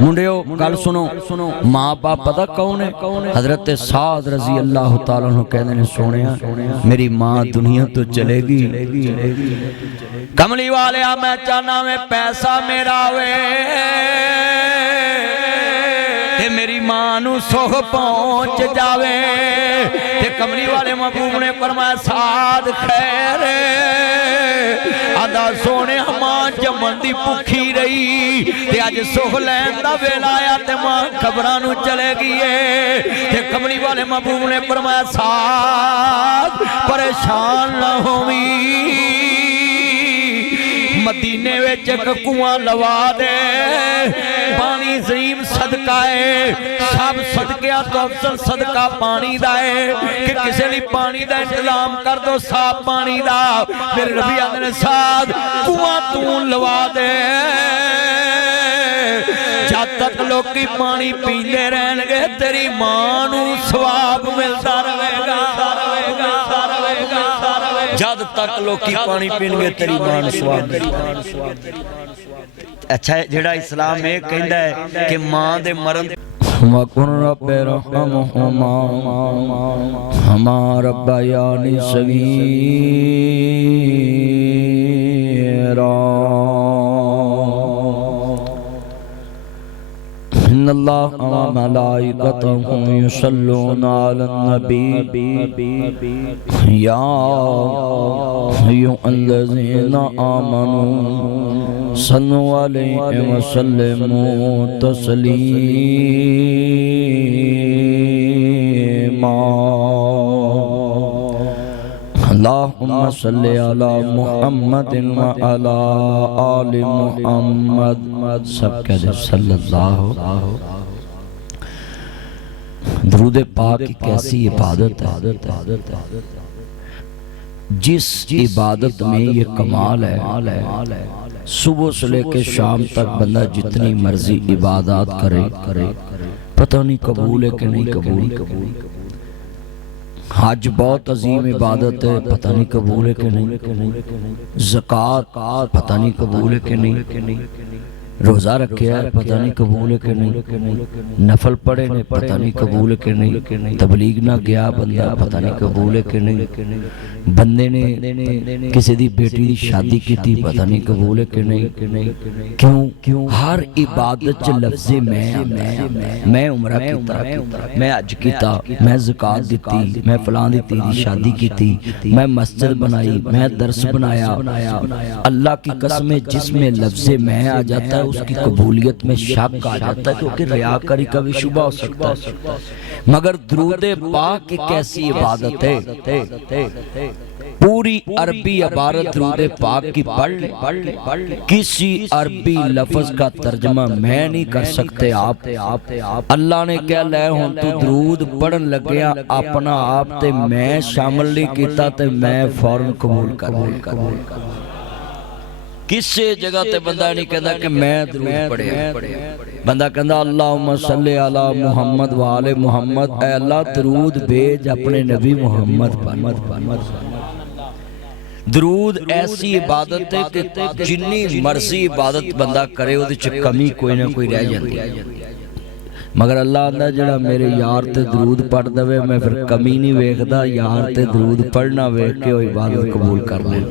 منڈیو گل سنو ماں باپ پتہ کون ہے حضرت سعد رضی اللہ تعالیٰ عنہ کہنے نے سونیا میری ماں دنیا تو چلے گی کملی والے میں چاہنا میں پیسہ میرا وے تے میری ماں نو سوہ پہنچ جاوے تے کملی والے محبوب نے فرمایا سعد خیر آدھا سونے ماں جمن دی پکھی رہی تے آج سوہ لین دا ویلا آیا تے ماں قبرانو چلے گئے تے کملی والے محبوب نے فرمایا سعد پریشان نہ ہوئی مدینے وچ ایک کنواں لوا دے پانی زعیم صدقہ ہے سب صدقیاں تو افضل صدقہ پانی دا ہے کہ کسے لی پانی دا انتظام کر دو صاف پانی دا میرے نبی آدھے نے ساتھ کنواں تو لوا دے جب تک لوگ کی پانی پیندے رہن گے تیری ماں نو ثواب ملتا رہے گا جب تک لوگ کی پانی پین گے تیری ماں نو ثواب ملتا اچھا جڑا اسلام میں کہندہ ہے کہ ماں دے مرن وَقُلْ رَبِّ ارْحَمْهُمَا كَمَا رَبَّيَانِي صَغِيرًا إن الله وملائكته يصلون على النبي يا أيها الذين آمنوا صلوا عليه وسلموا تسليما اللهم صل على محمد وعلى آل محمد سب کہتے صلی اللہ درود پاک کی کیسی عبادت ہے جس عبادت میں یہ کمال ہے صبح سے لے کے شام تک بندہ جتنی مرضی عبادات کرے پتہ نہیں قبول ہے کہ نہیں قبول حج بہت عظیم عبادت ہے پتہ نہیں قبول ہے کہ نہیں زکوٰۃ پتہ نہیں قبول ہے کہ نہیں روزہ رکھے ہے پتہ نہیں قبول ہے کہ نہیں نفل پڑھے نے پتہ نہیں قبول ہے کہ نہیں تبلیغ نہ گیا بندہ پتہ نہیں قبول ہے کہ نہیں بندے نے کسی دی بیٹی دی شادی کی تھی پتہ نہیں قبول ہے کہ نہیں کیوں ہر عبادت چ لفظ میں عمرہ کیتا میں حج کیتا میں زکوٰۃ دیتی میں فلاں دی تیری شادی کی تھی میں مسجد بنائی میں درس بنایا اللہ کی قسم جس میں لفظ میں آ جاتا ہے اس کی قبولیت میں شک آ جاتا ہے کیونکہ ریاکاری کا بھی شبہ ہو سکتا ہے مگر درود پاک کی کیسی عبادت ہے پوری عربی عبارت درود پاک کی پڑھ کسی عربی لفظ کا ترجمہ میں نہیں کر سکتے آپ اللہ نے کیا لے ہوں تو درود پڑھن لگیا اپنا آپ تے میں شامل نہیں کیتا تے میں فوراں قبول کر کسی جگہ تے بندہ نہیں کہتا کہ میں درود پڑھے بندہ کہتا اللہم صلی علی محمد وآل محمد اے اللہ درود بھیج اپنے نبی محمد پر درود ایسی عبادت ہے کہ جنی مرضی عبادت بندہ کرے وہ چھ کمی کوئی نہ کوئی رہ جاتی ہے مگر اللہ اندہ جڑا میرے یار تے درود پڑھ دوے میں پھر کمی نہیں ویکھدا یار تے درود پڑھنا ویکھ کے وہ عبادت قبول کر لے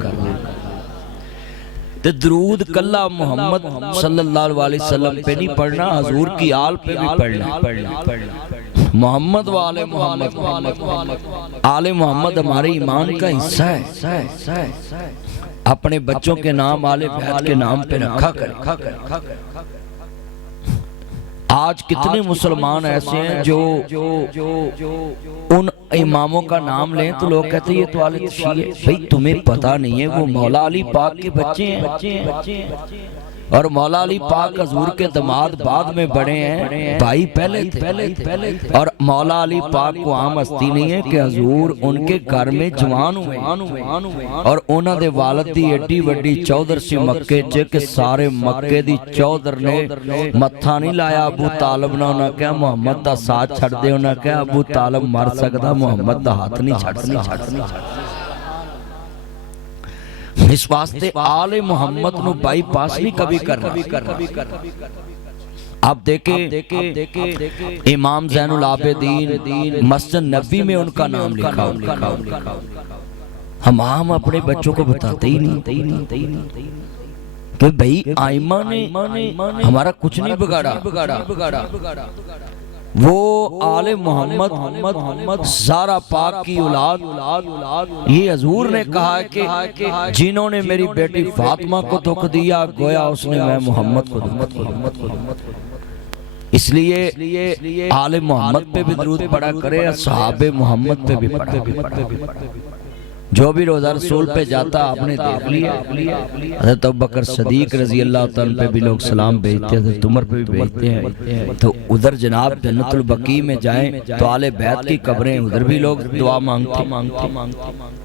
تے درود کلہ محمد صلی اللہ علیہ وسلم پہ نہیں پڑھنا حضور کی آل پہ بھی پڑھنا محمد و آل محمد آل محمد ہمارے ایمان کا حصہ ہے اپنے بچوں کے نام آل بیت کے نام پہ رکھا کریں آج کتنے مسلمان ایسے ہیں جو ان اماموں کا نام لیں تو لوگ کہتے ہیں یہ تو آل تشیع ہے بھئی تمہیں پتہ نہیں ہے وہ مولا علی پاک کے بچے ہیں اور مولا علی پاک حضور کے دماد بعد میں بڑے ہیں بھائی پہلے تھے اور مولا علی پاک کو عام ہستی نہیں ہے کہ حضور ان کے گھر میں جوان ہوئے اور انہاں دے والد دی ایڈی وڈی چودر سی مکے کہ سارے مکے دی چودر نے متھا نہیں لایا ابو طالب نے انہاں کہا محمد دا ساتھ چھڑ دے انہاں کہا ابو طالب مر سکتا محمد دا ہاتھ نہیں چھڑ اس واسطے آل محمد نو بائی پاس نہیں کبھی کرنا آپ دیکھیں امام زین العابدین مسجد نبی میں ان کا نام لکھا، ہم اپنے بچوں کو بتاتے ہی نہیں کہ بھئی آئمہ نے ہمارا کچھ نہیں بگاڑا، وہ آل محمد زہرا پاک کی اولاد، یہ حضور نے کہا کہ جنہوں نے میری بیٹی فاطمہ کو دکھ دیا گویا اس نے میں محمد کو دکھ دیا۔ اس لیے آل محمد پہ بھی درود پڑھا کرے، صحابہ محمد پہ بھی پڑھا۔ جو بھی روزہ رسول پہ جاتا آپ نے دیکھ لیا، حضرت ابوبکر صدیق رضی اللہ تعالیٰ پہ بھی لوگ سلام بھیجتے ہیں، حضرت عمر پہ بھی بھیجتے ہیں، تو ادھر جناب جنت البقیع میں جائیں تو آل بیت کی قبریں ادھر بھی لوگ دعا مانگتے ہیں۔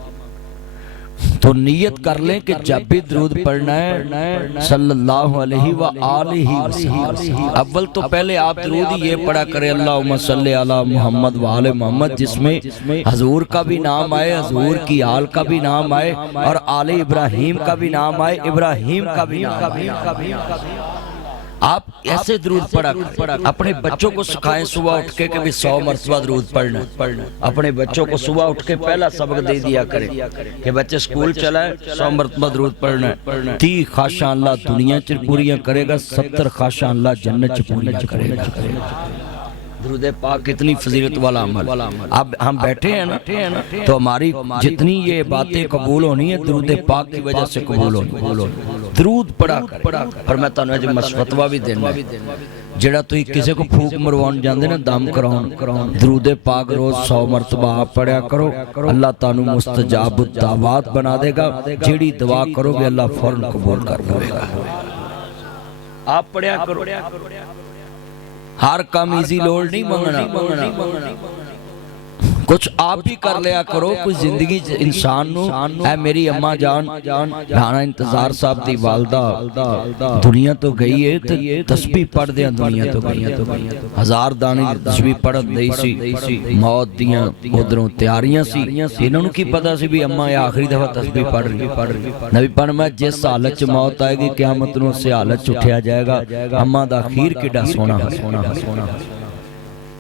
تو نیت کر لیں کہ جب بھی درود پڑھنا ہے صلی اللہ علیہ وآلہ وسلم، اول تو پہلے آپ درود ہی یہ پڑھا کریں اللہم صلی علی محمد وآل محمد، جس میں حضور کا بھی نام آئے، حضور کی آل کا بھی نام آئے، اور آل ابراہیم کا بھی نام آئے، ابراہیم کا بھی نام آئے۔ آپ ایسے درود پڑھا، اپنے بچوں کو سکھائیں صبح اٹھ کے کہ بھی 100 مرتبہ درود پڑھنا، اپنے بچوں کو صبح اٹھ کے پہلا سبق دے دیا کریں کہ بچے سکول چلائیں 100 مرتبہ درود پڑھنا ہے، 30 خواہشاں اللہ دنیا چ پوریاں کرے گا، 70 خواہشاں اللہ جنت چ پوریاں کرے گا۔ درود پاک کتنی فضیلت والا عمل۔ اب ہم بیٹھے ہیں نا تو ہماری جتنی یہ باتیں قبول ہونی ہے درود پاک کی وجہ سے قبول ہونی، درود پڑھا کریں۔ اور میں تانوں اج مشفتوا بھی دینا ہے، جڑا تو کسی کو پھوک مروان جاندے نا دم کراؤن، درود پاک روز 100 مرتبہ آپ پڑھیا کرو، اللہ تانوں مستجاب الدعوات بنا دے گا، جیڑی دعا کرو گے اللہ فوراً قبول کر لے گا۔ آپ پڑھیا کرو، ہر کام ایزی لوڈ نہیں مانگنا، کچھ آپ بھی کر لیا کرو، کوئی زندگی انسان نو، اے میری اماں جان رانا انتظار صاحب دی والدہ دنیا تو گئی ہے تو تسبیح پڑھ دیا، دنیا تو گئی ہے، 1000 دانی تسبیح پڑھ دی سی، موت دیاں ادھروں تیاریاں سی، انہوں کی پتہ سی بھی اماں یہ آخری دفعہ تسبیح پڑھ رہی۔ نبی فرمایا جس حالت چ موت آئے گی قیامت نو سے حالت اٹھیا جائے گا، اماں دا خیر کڈا سونا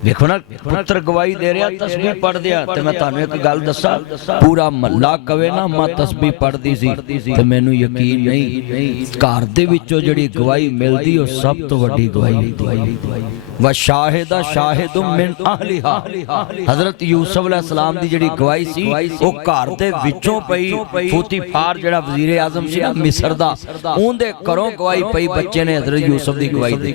دیکھو نا، پتر گواہی دے رہا تسبیح پڑھ دیا، تو میں تانوں ایک گل دسا، پورا محلہ کہے نا ماں تسبیح پڑھ دی سی، تو مینوں یقین نہیں گھر دے وچوں جڑی گواہی ملدی او سب تو وڈی گواہی وشاہد شاہد من اہلھا، حضرت یوسف علیہ السلام دی جڑی گواہی سی او گھر دے وچوں پئی، پوتیفار جڑا وزیر اعظم سی نا مصر دا، اون دے گھروں گواہی پئی، بچے نے حضرت یوسف دی گواہی دی۔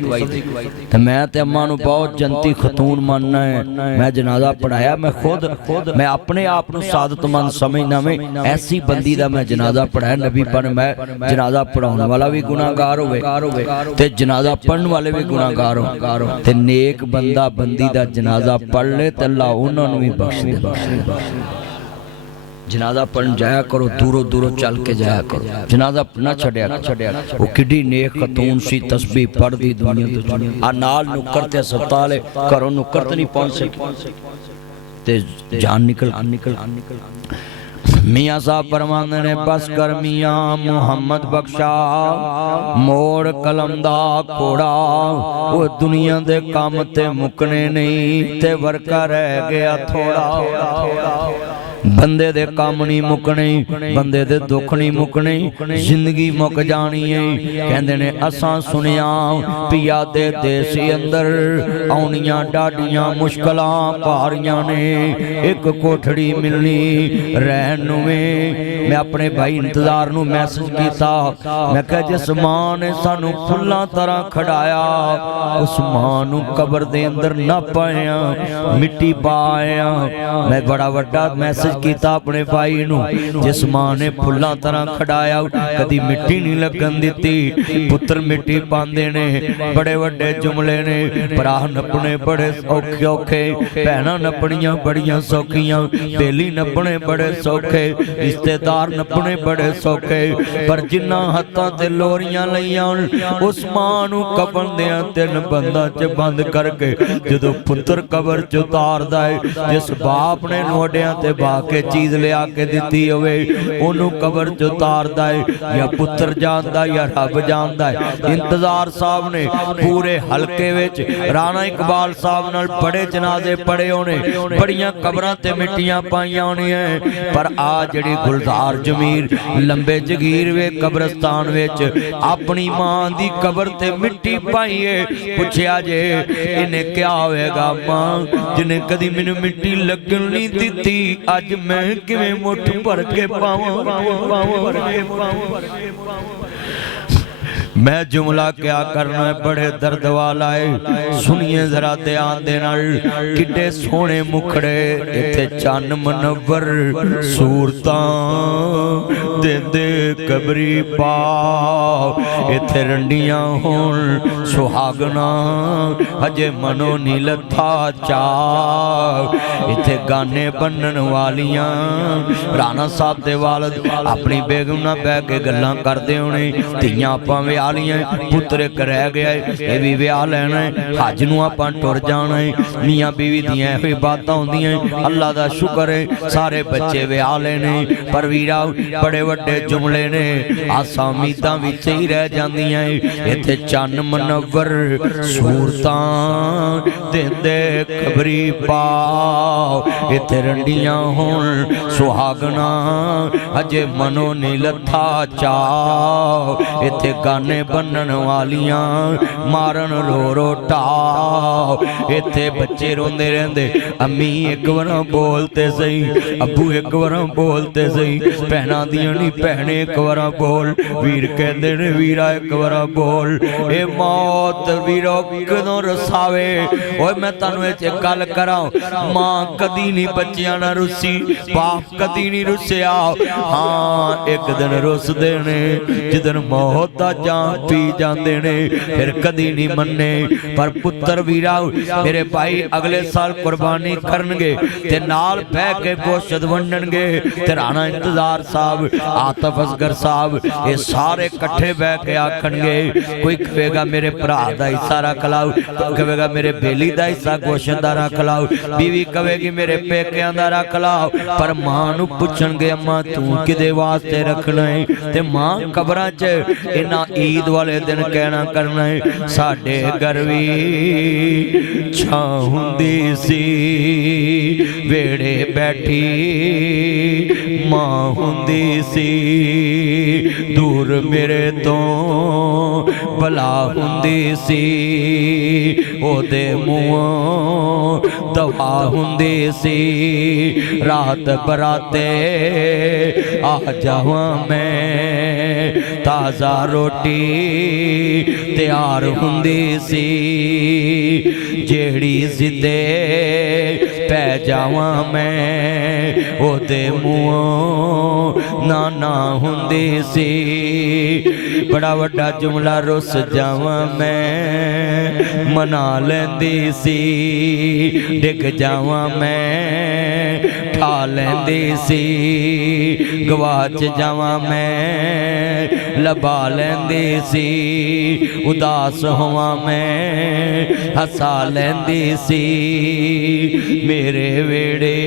تے میں تے اماں نوں بہت جنتی خاتون ماننا ہے، میں جنازہ پڑھایا، میں اپنے آپ نو سعادت مند سمجھنا میں ایسی بندی دا میں جنازہ پڑھایا، نبی پر میں جنازہ پڑھاؤں والا بھی گناہگار ہوئے تے جنازہ پڑھن والے بھی گناہگار ہوں، تے نیک بندہ بندی دا جنازہ پڑھ لے تے اللہ انہوں نے بھی بخش دے۔ جنازہ پڑھن جایا کرو، دوروں چل کے جایا کرو، جنازہ نہ چھڑیا وہ کڈی نیک خاتون سی، تسبیح پڑھ دی دنیا تو نال نکر تے ہسپتال گھروں نکر تے نہیں پہنچ سکی تے جان نکل۔ میاں صاحب فرماندے نے بس کر میاں محمد بخشا، موڑ قلم دا کوڑا، وہ دنیا دے کام تے مکنے نہیں، تے ورکا رہ گیا تھوڑا۔ بندے دے کام نہیں مکنے، بندے دے دکھ نہیں مکنے، زندگی مک جانی ہے۔ کہندے نے اساں سنیا پیا دے دیسی اندر آنیاں ڈاڈیاں مشکلاں پاریاں نے، ایک کوٹھڑی ملنی رہن میں اپنے بھائی انتظار نو میسج کیتا، میں کہا جس ماں نے سانو پھلاں طرح کھڑایا اس ماں نو قبر دے اندر نہ پایا، مٹی پایا۔ میں بڑا وڈا میسج کیتا اپنے بھائی نو، جس ماں نے پھلاں طرح کھڑایا کدی مٹی نہیں لگن دیتی، پتر مٹی پاندے نے، بڑے وڈے جملے نے، پراہ نپنے بڑے اوکھے اوکھے، پہنا نپنیاں بڑیاں سوکھیاں، بیلی نپنے بڑے سوکھے، رشتہ دار نپنے بڑے سوکھے، پر جنہ ہتھاں تے لوریاں لیاں اس ماں نو کفن دیاں تین بندہ چ بند کر کے جدو پتر قبر چ اتار دائے، جس باپ نے نوڈیاں تے باپ के चीज लिया के दिती होवे ओनू कबर च उतारदा है या पुत्र जानदा या रब जानदा है। इंतजार साहब ने पूरे हलके विच राणा इकबाल साहब नाल बड़े जनाजे पड़े होने, बड़ियां कबरां ते मिट्टियां पाईयां होणियां, पर आ जिहड़ी गुलजार जमीर लंबे जगीर वे कब्रस्तान विच अपनी मां दी कबर ते मिट्टी पाई है। पुछया जे इन्हें क्या होएगा मां जिन्हें कदी मैनू मिट्टी लगन नहीं दिती, अज मैं किवें मुठ भर के मैं जुमला क्या करना है बड़े दर्द वाला है। सुनिए जरा ध्यान दे नाल किड्डे सोहणे मुखड़े इत्थे चन्न मनवर सूरतां देंदे कबरी पाव, इत्थे रंडियां होण सुहागना अजे मनो नी लथा चाव, इत्थे गाने बनन वालियां। राणा साहब दे वालिद अपनी बेगम नाल बैठ के गल्लां करदे होणे, धीआं आपां विआह पुत्र एक रह गया है ये भी विआह लेना है, हज नूं आपां टुर जाना है। मियां बीवी दियां इहो बातां होंदियां, अल्लाह दा शुक्र है सारे बच्चे विआह लेने, पर वीरा बड़े वड्डे जुमले ने आसां उम्मीदां विच ही रह जांदियां। इत्थे चन्न मनवर सूरतां देंदे कबरी पाव, इत्थे रंडियां होण सुहागना अजे मनो नी लथा चाव, इत्थे गाने बनन वालियां मारन रो रो टाव, इत्थे बच्चे रोंदे रहंदे अम्मी एक बार बोलते सही, अब्बू एक बार बोलते सही, भैणां दियां नी भैणे एक बार बोल, वीर कहंदे ने वीरा एक बार बोल। ए मौत वीरो कदों रसावे, ओए मैं तुहानू इह च गल करां, मां कदी नहीं बच्चियां नाल रुसी, बाप कदी नहीं रुसिया। हां एक दिन रुसदे ने जिदन मौत दा जान पी जाते ने, फिर कदी नहीं मन्ने। पर पुत्र वीरा मेरे भाई अगले साल कुर्बानी करनगे ते नाल बह के गोश्त वंडणगे, ते राणा इंतजार साहब आतफ असगर साहब ये सारे इकट्ठे बह के आखणगे, कोई कहेगा मेरे भरा दा हिस्सा रख लाओ, कोई कहेगा मेरे बेली दा हिस्सा गोश्त दा रख लाओ, बीवी कहेगी मेरे पेकियां दा रख लाओ। पर मां नू पुछणगे अम्मा तू किदे वास्ते रखना है, ते मां कबरां च इन्हां ईद वाले दिन कहना करना है साडे घर भी छां हुंदी सी, वेड़े बैठी मां हुंदी सी, दूर मेरे तो भला हुंदी सी, ओदे मूंहों दवा हुंदी सी, रात बराते आ जावां मैं, ताज़ा रोटी तैयार हुंदी सी, जेड़ी जिदे पै जावां मैं, ओदे मूंहों नाना हुंदी सी। बड़ा वड्डा जुमला रुस जावां मैं मना लैंदी सी, डिग जावां मैं ठा लैंदी सी, गवाच जावां मैं लबा लैंदी सी, उदास होवां मैं हसा लैंदी सी, मेरे वेड़े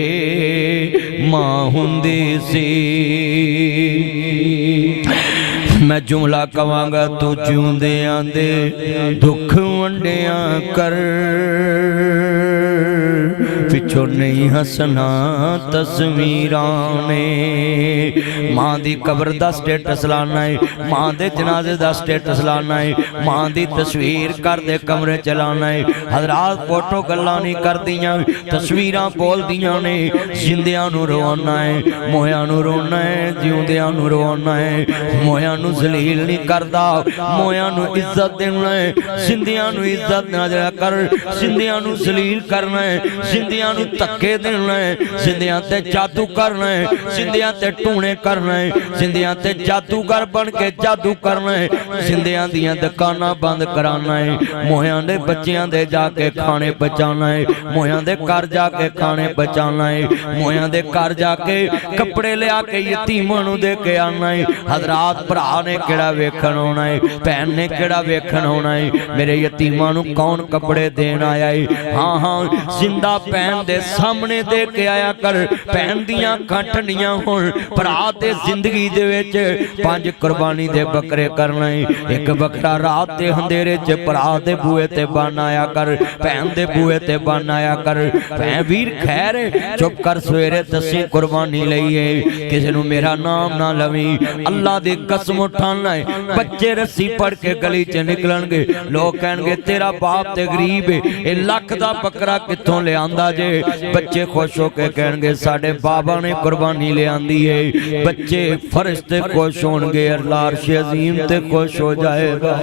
मां हुंदी सी। मैं जुमला कवांगा तू जिउंदे आंदे दुख वंडिया कर, पिछों नहीं हसना तस्वीरां ने। मां दी कबर दा स्टेटस लाना है, मां दे जनाजे दा स्टेटस लाना है, मां दी तस्वीर घर दे कमरे च लाना है। हजरात फोटो गल्लां नहीं करदियां, तस्वीरां बोलदियां ने। जिंदियां नूं रोना है, मोया नूं रोना है, जिउंदियां नूं रोना है। मोया नूं जलील नहीं करदा, मोया नूं इज्जत देना है। जिंदियां नूं इज्जत ना दिया कर, जिंदियां नूं जलील करना है, जिंदियां नूं धक्के देना है, जिंदियां ते जादू करना है, जिंदियां ते टूणे करना है, जिंदियां ते जादूगर बन के जादू करना है, जिंदियां दियां दुकानां बंद कराना है। मोहियां दे बच्चियां दे जाके खाने बचाना है, मोहियां दे घर जाके खाने बचाना है, मोहियां दे घर जाके कपड़े लिया के यतीमां नूं दे के आना है। हजरात भरा ने केड़ा वेखण होना है, भैन ने केड़ा वेखण होना है, मेरे यतीमां नूं कौन कपड़े देण आया है। हाँ हाँ जिंदा भैन भैन दे सामने दे के आया कर। भैन दियां अखां ठंडियां होण। भरा ते जिंदगी दे विच 5 कुर्बानी दे बकरे करना। एक बकरा रात दे अंधेरे च भरा दे बूहे ते बन आया कर। भैन दे बूहे ते बन आया कर। भैन वीर खैर चुप कर, सवेरे दसी कुर्बानी लईए, किसी नूं मेरा नाम ना लवी। अल्लाह दी कसम उठाना है। बच्चे रस्सी पड़ के गली च निकलणगे, लोग कहणगे तेरा बाप ते गरीब है, ये लख दा बकरा कित्थों ले आंदा जे। बच्चे खुश होके कहणगे साडे बाबा ने कुर्बानी ले आंदी है। बच्चे फरिश्ते खुश होणगे, अल्लाह अर्श अजीम ते खुश हो जाएगा।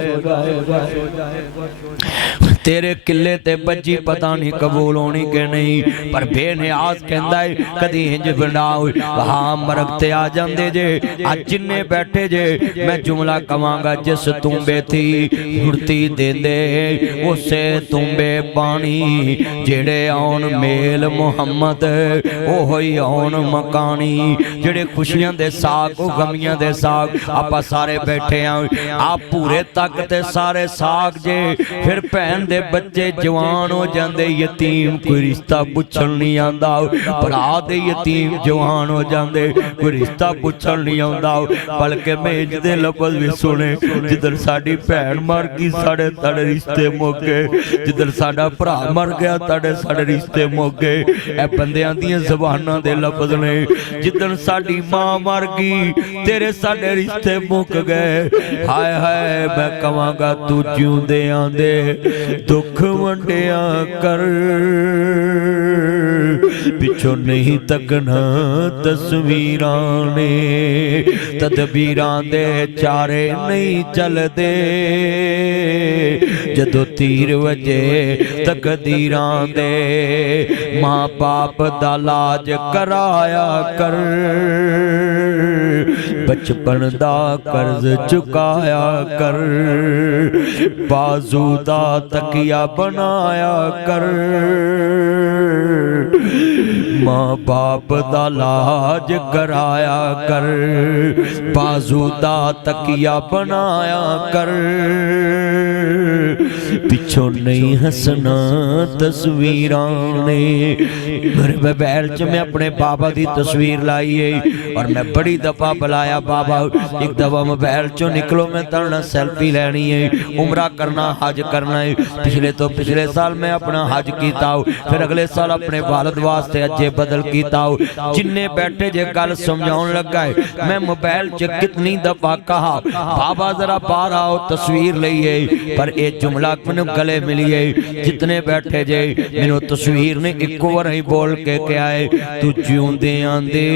तेरे किले ते बज्जी पता नहीं कबूल होनी कि नहीं, पर बेनियाज कहंदा है कदी इंज बनाओ। हाँ मरग ते आ जांदे जे। अज जिन्ने बैठे जे मैं जुमला कवांगा, जिस तुम्बे थी हुरती देंदे उसे तुम्बे पानी। जेड़े आउण मेल मुहम्मद ओही आउण मकानी। जेड़े खुशियां दे साग गमियां दे साग आपां सारे बैठे आप पूरे तक ते सारे साग जे। फिर भैन दे बच्चे जवान हो जांदे, यतीम कोई रिश्ता पुछण नहीं आंदा। भरा दे यतीम जवान हो जांदे, कोई रिश्ता पुछण नहीं आंदा। बल्कि मैं इंज दे लफ्ज़ भी सुने, जिधर साडी भैन मर गई साडे साडे रिश्ते मुक गए, जिधर साडा भरा मर गया साडे साडे रिश्ते मुक गए। ए बंदियां दियां ज़बानां दे लफ्ज़ ने। जिधर साडी मां मर गई तेरे साडे रिश्ते मुक गए। हाय हाय मैं कवांगा तू जिउंदे आंदे दुख वंडिया कर, पिछों नहीं तकना तस्वीरां ने। तदबीरां दे चारे नहीं चलदे, जदों तीर वजे तकदीरां दे। मां बाप दा लाज कराया कर, बचपन दा कर्ज चुकाया कर। बाजू दा तकिया बनाया कर, मां बाप दा लाज कराया कर। बाजू दा तकिया बनाया कर, पिछों नहीं हसना तस्वीरां ने। मेरे मोबाइल च मैं अपने बाबा दी तस्वीर लाई है और मैं बड़ी दफा बुलाया बाबा एक दफा मोबाइल चो निकलो, मैं तुहाडे सेल्फी लैनी है, उमरा करना हज करना है। पिछले तो पिछले साल मैं अपना हज किया, फिर अगले साल अपने वालद वास्ते अजे बदल किया। जिन्ने बैठे जे गल समझाउण लगा है, मैं मोबाइल च कितनी दफा कहा बाबा जरा बाहर आओ तस्वीर लईए, पर यह जुमला मैनू गले मिली है। जितने बैठे जे मैनू तस्वीर ने एक बार ही बोल के क्या है, तू जिउंदे आंदे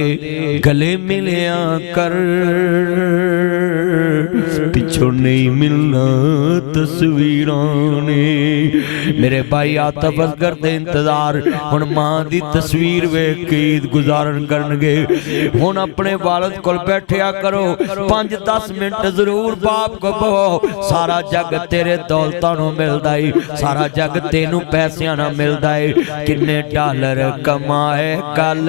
गले मिलिया कर, पिछों नहीं मिलना तस्वीरां ने। मेरे भाई आतफ असगर दे इंतजार हुण मां दी तस्वीर वेख के ईद गुजारन करनगे। हुण अपने वालिद कोल बैठिया करो 5-10 मिनट जरूर बाप को कहो। सारा जग तेरे दौलतां नूं मिलदा है, सारा जग तेनू पैसियां ना मिलदा है। किन्ने डॉलर कमाए कल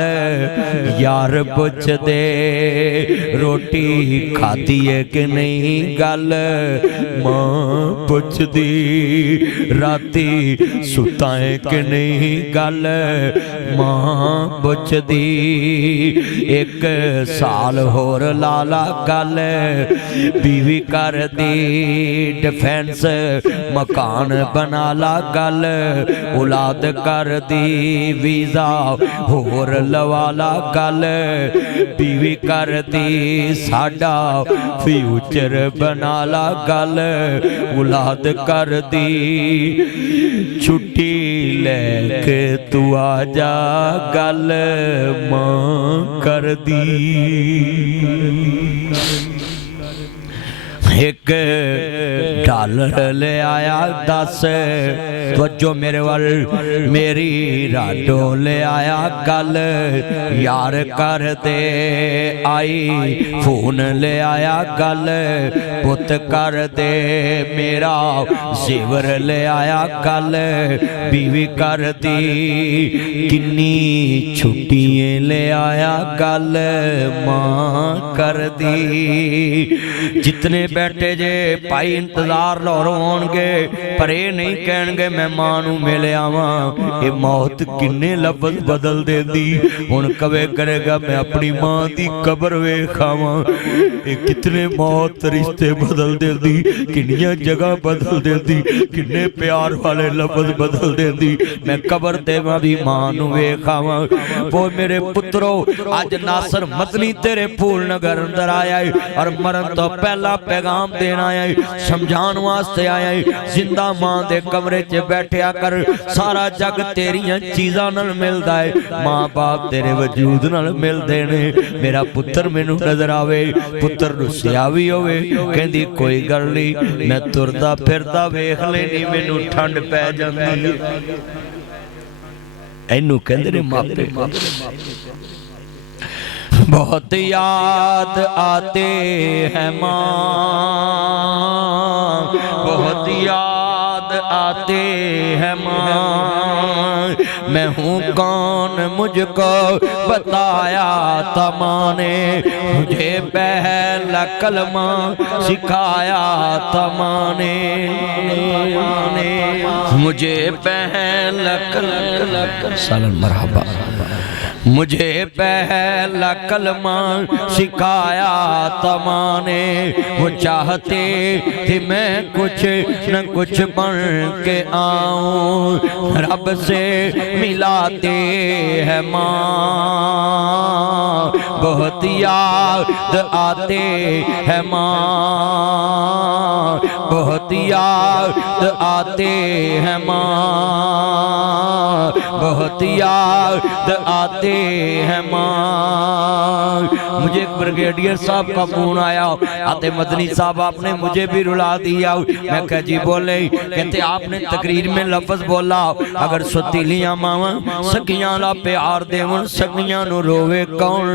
यार पुछदे, रोटी खाधी है कि नहीं गल मां पुछदी, राती सुता है कि नहीं गल मां पुछदी। एक साल होर लाला गल बीवी कर दी, डिफेंस मकान बना ला गल, औलाद कर दी वीजा होर लवाला गल, बीवी कर दी साडा फ्यूचर बना ला गल, औलाद कर दी छुट्टी लेके तू आजा गल मां कर दी। एक डॉलर ले आया 10 तो मेरे वाल मेरी राडो ले आया गल यार कर दे आई, फोन ले आया गल पुत कर दे मेरा, जेवर ले आया गल बीवी कर दी। किन्नी छुट्टियां ले आया गल मां कर दी। जितने बैठे जे भाई इंतजार लाहौरों आउणगे पर ये नहीं कहणगे मैं मां नूं मिल आवां। ये मौत किन्ने लफ्ज़ बदल देंदी। हुण कवे करेगा मैं अपनी मां दी कब्र वेख आवां। ये कितने मौत रिश्ते बदल देंदी, किन्नियां जगह बदल देंदी, किन्ने प्यार वाले लफ्ज़ बदल देंदी। मैं कब्र देवां दी मां नूं वेख आवां। वो मेरे पुत्रो अज नासर मदनी तेरे फूल नगर अंदर आया है और मरन तो पहला पैगाम देना आया है, समझाण वास्ते आया है। जिंदा मां दे कमरे च बैठया कर, सारा जग तेरियां चीज़ां नाल मिलदा है, मां बाप तेरे वजूद नाल मिलदे ने। मेरा पुत्र मैनू नजर आवे, पुत्र रुसिया भी होवे, कहंदी कोई गल नहीं मैं तुरदा फिरदा वेख लेनी, मैनू ठंड पै जांदी। इनू कहंदे ने मापे। बहुत याद आते हैं मां, बहुत याद आते हैं मां। मैं हूँ कौन मुझको बताया था मां ने, मुझे पहला कलमा सिखाया था मां ने, मुझे पहला कलमा सालन मरहबा, मुझे पहला कलमा सिखाया था मां ने। वो चाहते थे मैं कुछ न कुछ बन के आऊं, रब से मिलाते हैं मां। बहुत याद आते हैं मां, बहुत याद आते हैं मां, बहुत याद आते हैं मां। मुझे एक ब्रिगेडियर साहब का फोन आया, आते मदनी साहब आपने मुझे भी रुला दिया। मैं कहा जी बोले, कहते आपने तकरीर में लफ्ज बोला अगर सुतीलियां मावां सखियां दा प्यार देवन सखियां नूं रोवे कौन।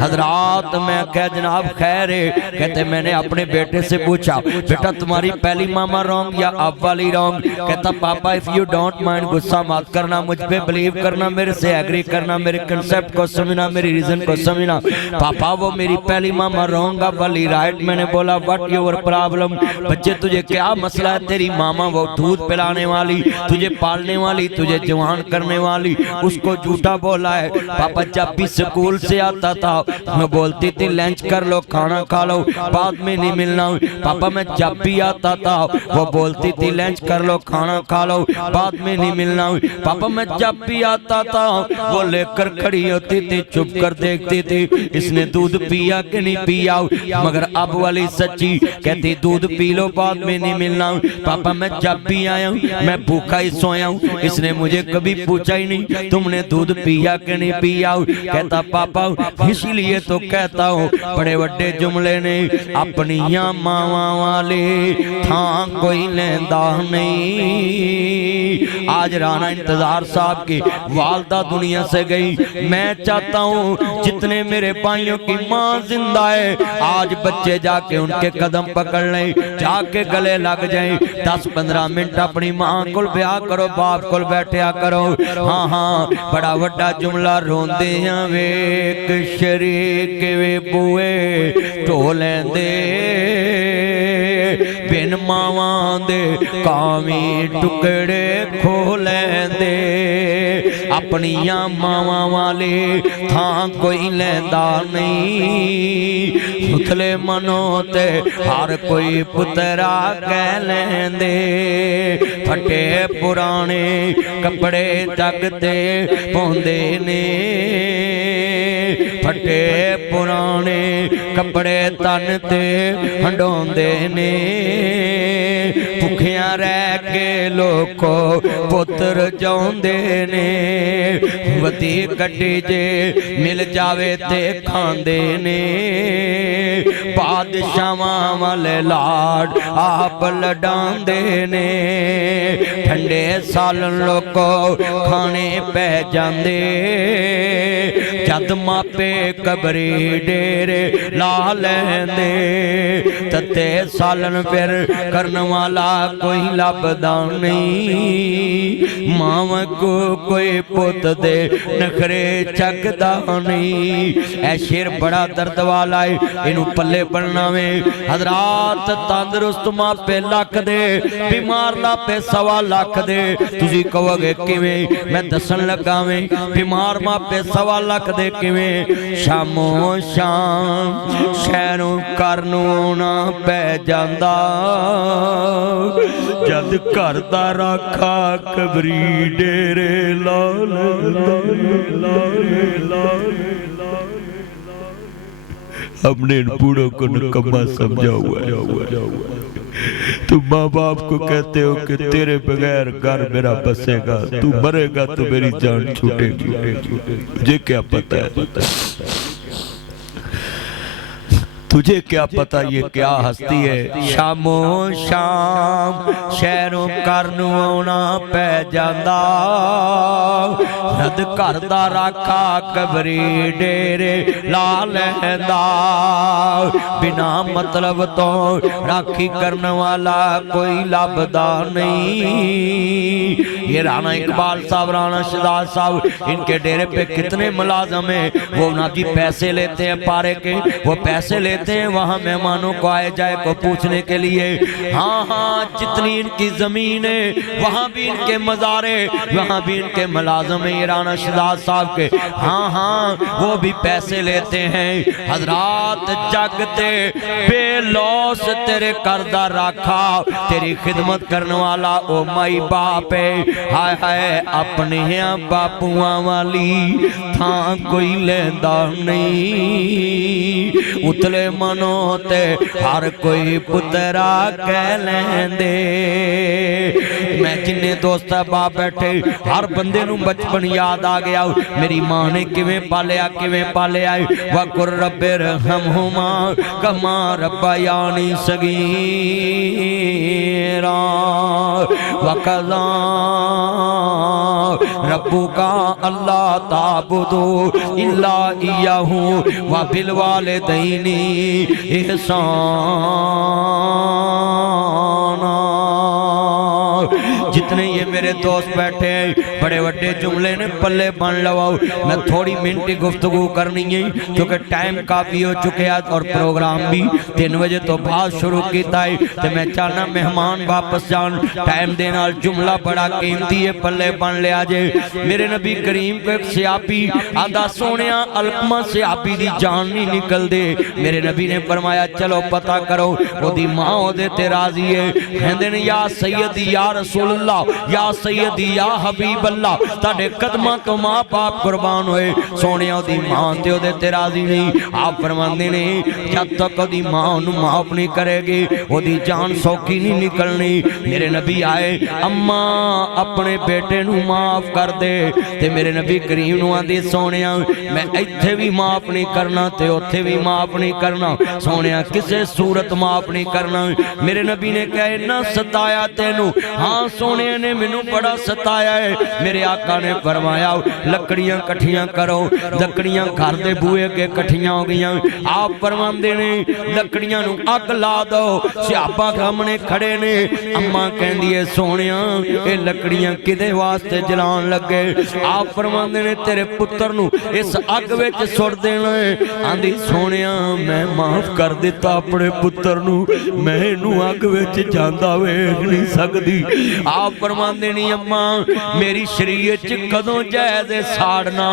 हजरात मैं कहा जनाब खैर है। कहते मैंने अपने बेटे से पूछा बेटा तुम्हारी पहली मामा रॉन्ग या अब वाली रॉन्ग। कहता पापा इफ यू डोंट माइंड गुस्सा मत करना, मुझ पे बिलीव करना, मेरे से एग्री करना, मेरे कंसेप्ट को समझना, मेरी रीजन को समझना। पापा वो मेरी पहली मामा रॉन्ग अब वाली राइट। मैंने बोला व्हाट योर प्रॉब्लम, बच्चे तुझे क्या मसला है। तेरी मामा वो दूध पिलाने वाली, तुझे पालने वाली, तुझे जवान करने वाली, उसको झूठा बोला है। पापा जब भी स्कूल से आता था मैं बोलती थी लंच कर लो खाना खा लो बाद में नहीं मिलना। पापा मैं जब भी आता था वो बोलती थी लंच कर लो खाना खा लो बाद में नहीं मिलना। पापा मैं जब भी आता था वो लेकर खड़ी होती थी चुप कर देखती थी इसने दूध पिया कि नहीं पिया। मगर अब वाली सच्ची कहती दूध पी लो बाद में नहीं मिलना। पापा मैं जब भी आया मैं भूखा ही सोया हूँ, इसने मुझे कभी पूछा ही नहीं तुमने दूध पिया कि नहीं पिया। कहता पापा इसीलिए तो कहता हूँ बड़े बड़े जुमले ने अपनिया मावा वाले था कोई लेंदा नहीं। आज राना इंतजार साहब की वालदा दुनिया से गई। मैं चाहता हूँ जितने मेरे भाइयों की माँ जिंदा है आज बच्चे जाके उनके कदम पकड़ लें, जाके गले लग जाएं। 10-15 मिनट अपनी माँ को ब्याह करो, बाप को बैठया करो। हाँ हाँ बड़ा वड्डा जुमला रोंदे हैं वेख शरीक वे बुए ढोलेंदे बिन मावां दे कावी टुकड़े खो लेंदे। अपनिया मावां वाले थां कोई लेंदा नहीं, उथले मनों ते हर कोई पुतरा कह लेंदे। फटे पुराने कपड़े जग ते पाउंदे ने, फटे पुराने कपड़े तन ते हंडोंदे ने। भुखियां रह के लोको पुत्र जाउंदे ने, वधी गड्डी जे मिल जावे ते खांदे ने। बादशाहां वाले लाड आप लडांदे ने, ठंडे सालन लोको खाने पै जांदे। जद मापे कबरी डेरे ला लेंदे, तते सालन फिर करन वाला कोई लभदा नहीं। मां को कोई पुत दे नखरे चकदा नहीं। ऐ शेर बड़ा दर्द वाला है, इनू पल्ले बनना वे। हजरात तंदुरुस्त मापे लख दे, बीमार लापे 1.25 लाख दे। तुसी कहोगे किवें? मैं दसन लगा वे बीमार मापे 1.25 लाख दे किवें? शामो शाम शहरों घर नूं आउणा पै जांदा, जद घर दा राखा कबरी डेरे ला हमने इन बूढ़ों को निकम्मा समझा हुआ है। तुम माँ बाप को कहते हो कि तेरे बगैर घर मेरा बसेगा, तू मरेगा तो मेरी जान छूटेगी। मुझे क्या पता है, तुझे क्या पता ये क्या हस्ती है। शामो शाम शहरों घर नूं आउणा पै जांदा, जद घर दा राखा कबरी डेरे ला लैंदा। बिना मतलब तो राखी करने वाला कोई लभदा नहीं। ये राणा इकबाल साहब, राणा शहजाद साहब, इनके डेरे पे कितने मुलाजम हैं। वो ना जी पैसे लेते हैं पारे के, वो पैसे लेते हैं वहां मेहमानों को आए जाए को पूछने के लिए। हाँ हाँ, जितनी इनकी जमीन है वहां भी इनके मज़ारे, वहां भी इनके मुलाजम है राणा शहजाद साहब के। हाँ हाँ, वो भी पैसे लेते हैं। हजरात जगते बेलौस तेरे करदा राखा, तेरी खिदमत करने वाला ओ माई बाप है। हाय हाय, अपने बापुआ वाली थां कोई लेंदा नहीं। उतले मनो ते हर कोई पुत्रा कह लेंदे। मैं जिन्ने दोस्त बाप बैठे, हर बंदे नूं बचपन याद आ गया। मेरी मां ने किवें पालिया किवें पालिया। वकुर रब्बे रहमहुमा कमा रब्बयानी सगीरा। वकज़ा रब्बुका अल्लाह ताबुदू इल्ला इय्याहू व बिल वालिदैनी ihsana। जितने ये मेरे दोस्त बैठे बड़े बड़े जुमले ने पल्ले बन लवाओ। मैं थोड़ी मिनटी गुफ्तगू करनी है क्योंकि टाइम काफ़ी हो चुके हैं और प्रोग्राम भी 3 बजे तो बाद शुरू किया है। तो मैं चाहना मेहमान वापस जान, टाइम दे नाल जुमला बड़ा कीमती है, पल्ले बन लिया जे। मेरे नबी करीम को एक सियाबी आदा सोने अलकमा सियाबी दी जान नहीं निकल दे। मेरे नबी ने फरमाया चलो पता करो ओदी मां ओदे ते राजी है। कहंदे ने या सैयदी या रसूल अल्लाह या सैयदी या हबीब अल्लाह, ताडे कदमां तो मां बाप कुर्बान होए, सोने ओदी मां ते ओदे ते राजी नहीं। आप फरमांदे ने जब तक ओदी मां ओनू माफ नहीं करेगी ओदी जान सौखी नहीं निकलनी। मेरे नबी आए, अम्मा अपने बेटे नू माफ कर दे। ते मेरे नबी करीम नू आंदी सोनिया मैं इत्थे भी माफ नहीं करना ते उत्थे भी माफ नहीं करना, सोनिया किसे सूरत माफ नहीं करना। मेरे नबी ने कहा इन्ना सताया तेनू? हाँ सोने ने मैनू बड़ा सताया है। मेरे आका ने फरमाया लकड़ियां कट्ठियां करो। लकड़ियां घर दे बूहे अगे कट्ठियां हो गईयां। आप फरमांदे ने लकड़ियां नू अग ला दो। सियापा सामने खड़े ने। अम्मा कहंदी है सोनिया ये लकड़ियां किदे वास्ते जलान लगे? आप फरमांदे ने तेरे पुत्र नू इस अग विच सुट देना है। आंदी सोनिया मैं माफ कर दिता अपने पुत्र नू, मैं इनू अग विच जांदा वेख नहीं सकदी। आप फरमांदे नहीं अम्मा मेरी शरीयत च कदों जायज़ साड़ना?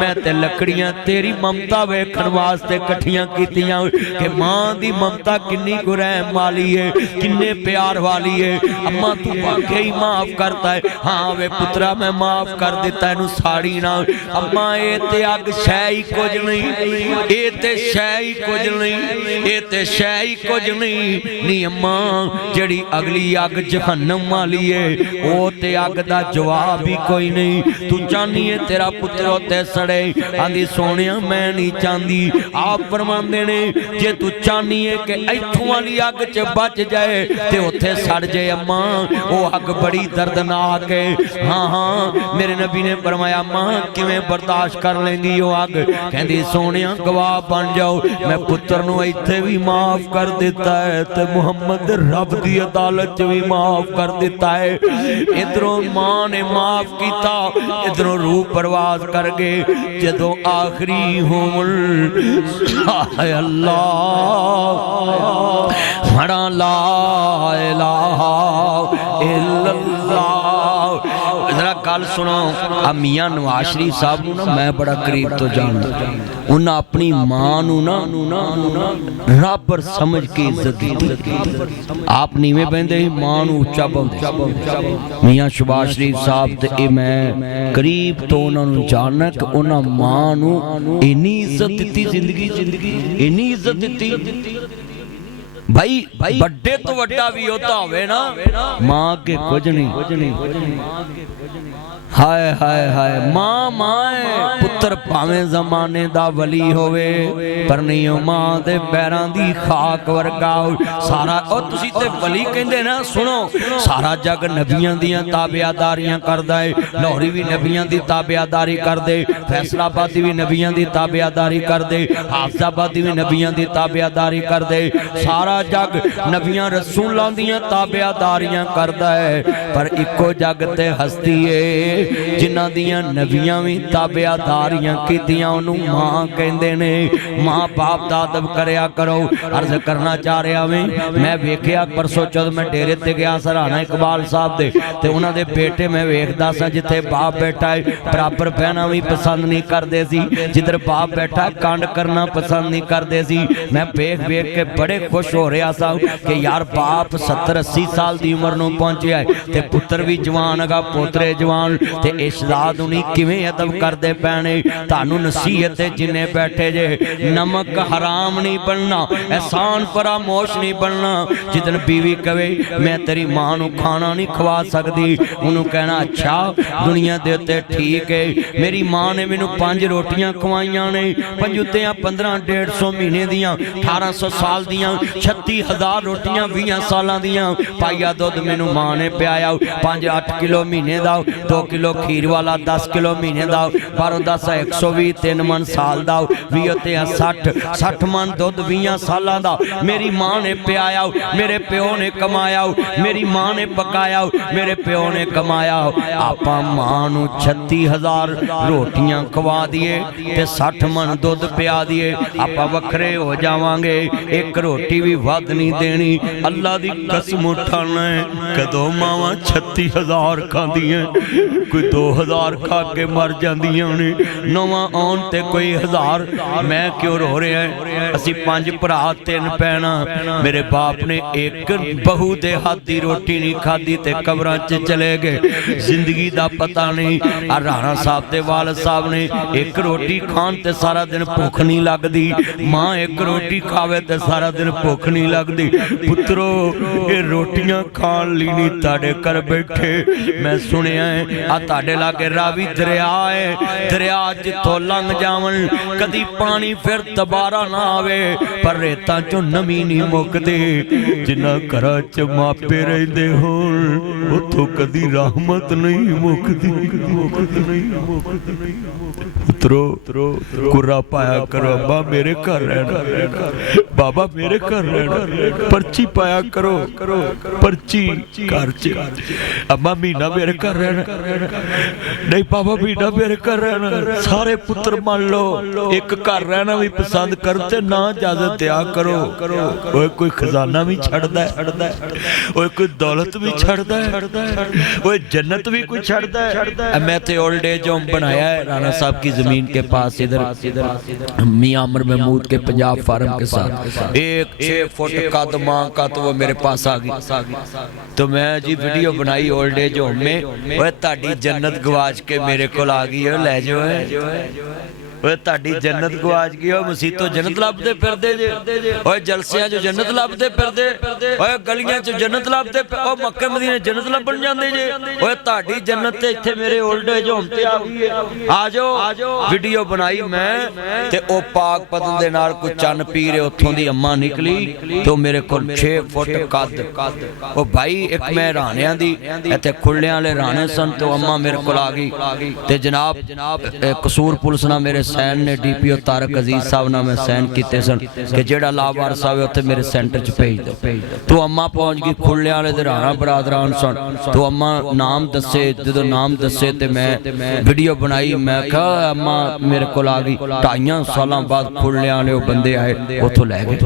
मैं ते लकड़ियां तेरी ममता वेखण वास्ते कट्ठियां कीतियां कि मां दी ममता किन्नी गुरैम वाली है, किन्ने प्यार वाली है। अम्मा तू वाकई ही माफ करता है? हाँ वे पुत्रा मैं माफ कर दिता, इनू साड़ी ना। अम्मा ये ते अग शै ही कुछ नहीं, ये ते शै ही कुछ नहीं, ये ते शै ही कुछ नहीं। नी अम्मा जड़ी अगली अग जहन्नम वाली है वो ते अग दा जवाब ही कोई नहीं। तू चाहनी है तेरा पुत्र उत्ते सड़े? आंदी सोनिया मैं नहीं चाहती। आप फरमांदे ने जे तू चाहनी है कि इत्थों वाली अग च बच जाए ते उत्थे सड़ जाए अम्मा, वो अग बड़ी दर्दनाक है। हाँ हाँ मेरे नबी ने फरमाया मां किवें बर्दाश्त कर लेंगी वो अग? कहंदी सोनिया गवाह बन जाओ मैं पुत्र नू इत्थे भी माफ कर देता है ते मुहम्मद रब दी अदालत च भी माफ कर देता है। इधरों मां ने माफ किया, इधरों रूह परवाज कर गए। जदों आखिरी होमल हाय अल्लाह फड़ा ला इलाहा इल्लल्लाह। जरा गल सुनो, आ मियां नवाज शरीफ साहब नूं ना मैं बड़ा करीब तो जानदा। उन्हें अपनी मां नूं ना रब समझ के इज्जत दी। आप नीवें बहंदे ही, मां नूं उच्चा बोलदे। मियां शहबाज शरीफ साहब ते मैं करीब तो उन्हां नूं जानना कि उन्हां मां नूं इन्नी इज्जत दित्ती, जिंदगी इन्नी इज्जत दित्ती। भाई बड़े तो वड्डा भी होता होवे ना, मां के कुछ नहीं। हाय हाय हाय मां है। पुत्र भावें जमाने दा वली होवे पर नहीं ओ मां दे पैरां दी खाक वर्गा। सारा ओ तुसी ते वली कहंदे ना, सुनो सारा जग नबियां दियां ताबियादारियां करदा है। लाहौरी भी नबियां दी ताबियादारी करदे, फैसलाबादी भी नबियां दी ताबियादारी करदे, हाफिजाबादी भी नबियां दी ताबियादारी करदे। सारा जग नबियां रसूलां दियां ताबियादारियां करदा है। पर इको जग ते हस्ती है जिन्हां दियां नबियां भी ताबियादारियां कीतियां, उन्हों मां कहंदे ने। मां बाप दा अदब करया करो। अर्ज करना चाह रहा मैं वेखिया परसों जद मैं डेरे ते गया सराहना इकबाल साहब दे, ते उन्हां दे बेटे मैं वेखदा सा जिथे बाप बैठा है बराबर बहना भी पसंद नहीं करते सी, जिधर बाप बैठा कांड करना पसंद नहीं करते सी। मैं वेख वेख के बड़े खुश हो रहा सा कि यार बाप 70-80 साल की उम्र नूं पहुंचिया है ते पुत्र भी जवान हैगा, पोतरे जवान ते इशराद उन्हीं किवें अदब करदे पैणे। तानू नसीहत जिन्ने बैठे जे, नमक हराम नहीं बनना, एहसान फरामोश नहीं बनना। जिदन बीवी कवे मैं तेरी मां नू खाना नहीं खवा सकती, उन्होंने कहना अच्छा दुनिया दे उत्ते ठीक है, मेरी मां ने मैनू 5 रोटियां खवाइयां ने, पंजुत्तियां 1500-150 महीने दियां, 1800 साल दियां, 36,000 रोटियां 20 साल दियां, पाइया दुध मैनू मां ने पियाया, 5-8 किलो महीने का, 2 किलो खीर वाला 10 किलो महीने का, 12-10 120 3 मन साल का, 20-60 मन दुध 20 साल का मेरी मां ने पियाया। मेरे प्यो ने कमाया, मेरी मां ने पकाया, मेरे प्यो ने कमाया। आपा मां नू 36,000 रोटियां खवा दिए ते 60 मन दुध पिया दिए, आपा वखरे हो जावांगे। एक रोटी भी वध नहीं देनी। अल्लाह दी कसम उठाना है, कदों मावां 36,000 खांदियां, कोई 2000 खा के मर जांदियां ने, नवां आउण ते कोई 1000। मैं क्यों रो रहा है? असी 5 भरा 3 भैणां, मेरे बाप ने एक बहू दे हाथ दी रोटी नहीं खाधी ते कबरां च चले गए, जिंदगी दा पता नहीं। राणा साहब दे वालिद साहब ने एक रोटी खान ते सारा दिन भुख नहीं लगदी, मां एक रोटी खावे ते सारा दिन भुख नहीं लगदी। पुत्रो ये रोटियां खान ली नहीं ताड़े घर बैठे। मैं सुनिया है आ ताड़े लागे रावी दरिया है, दरिया जिथों लंघ जावन कदी पानी फिर दोबारा ना आवे, पर रेतां चों नमी नहीं मुकदी। जिन्हां घरां च मापे रहिंदे होण उत्थों कदी रहमत नहीं मुकदी। पुत्रो कुरा पाया करो, अब्बा मेरे घर रहना, बाबा मेरे घर रहना, पर्ची पाया करो, पर्ची घर च। अम्मा महीना मेरे घर रहना, नहीं बाबा महीना मेरे घर रहना। सारे पुत्र मान लो एक घर रहना भी पसंद करते ना, इजाजत दिया करो। ओए कोई खजाना भी छड़दा है, ओए कोई दौलत भी छड़दा है, ओए जन्नत भी कोई छड़दा है। मैं तो ओल्ड एज होम बनाया है राणा साहब की जमीन के पास, इधर मियां अमर महमूद के पंजाब फार्म के साथ। एक 6 फुट कद मां का, तो वो मेरे पास आ गई, तो मैं जी वीडियो बनाई ओल्ड एज होम में। ओए ताड़ी जन्नत गवाच के मेरे को आ गई है, लै जाओ ओए ताड़ी जन्नत गवाच गई, मसीतों जन्नत लभदे फिरदे जे, ओए जलसियां जो जन्नत लभदे फिरदे, ओए गलियां च जन्नत लभदे, ओ मक्के मदीने जन्नत लभण जांदे जे। ओए ताड़ी जन्नत ते इत्थे मेरे ओल्ड एज होम ते आ गई है। आ जाओ वीडियो बनाई मैं ते ओ पाक पतन दे नाल कोई चन्न पीर है, उत्थों दी अम्मा निकली तो मेरे कोल 6 फुट कद। ओ भाई एक मैं राणियां दी इत्थे खुल्लियां वाले राणे सन, तो अम्मा मेरे कोल आ गई ते जनाब कसूर पुलिस ना मेरे सैन ने DPO तारक अजीज साहब नाल मैं सैन कीते सन कि जेड़ा लावारस आवे उत्थे मेरे सेंटर च भेज दो। तो अम्मा पहुंच गई खुले वाले दे राणा बरादरान सन। तो अम्मा नाम दसे, जो नाम दसे ते मैं वीडियो बनाई। मैं कहा अम्मा मेरे को आ गई 2.5 साल बाद खुले वाले बंदे आए उथों लै गए।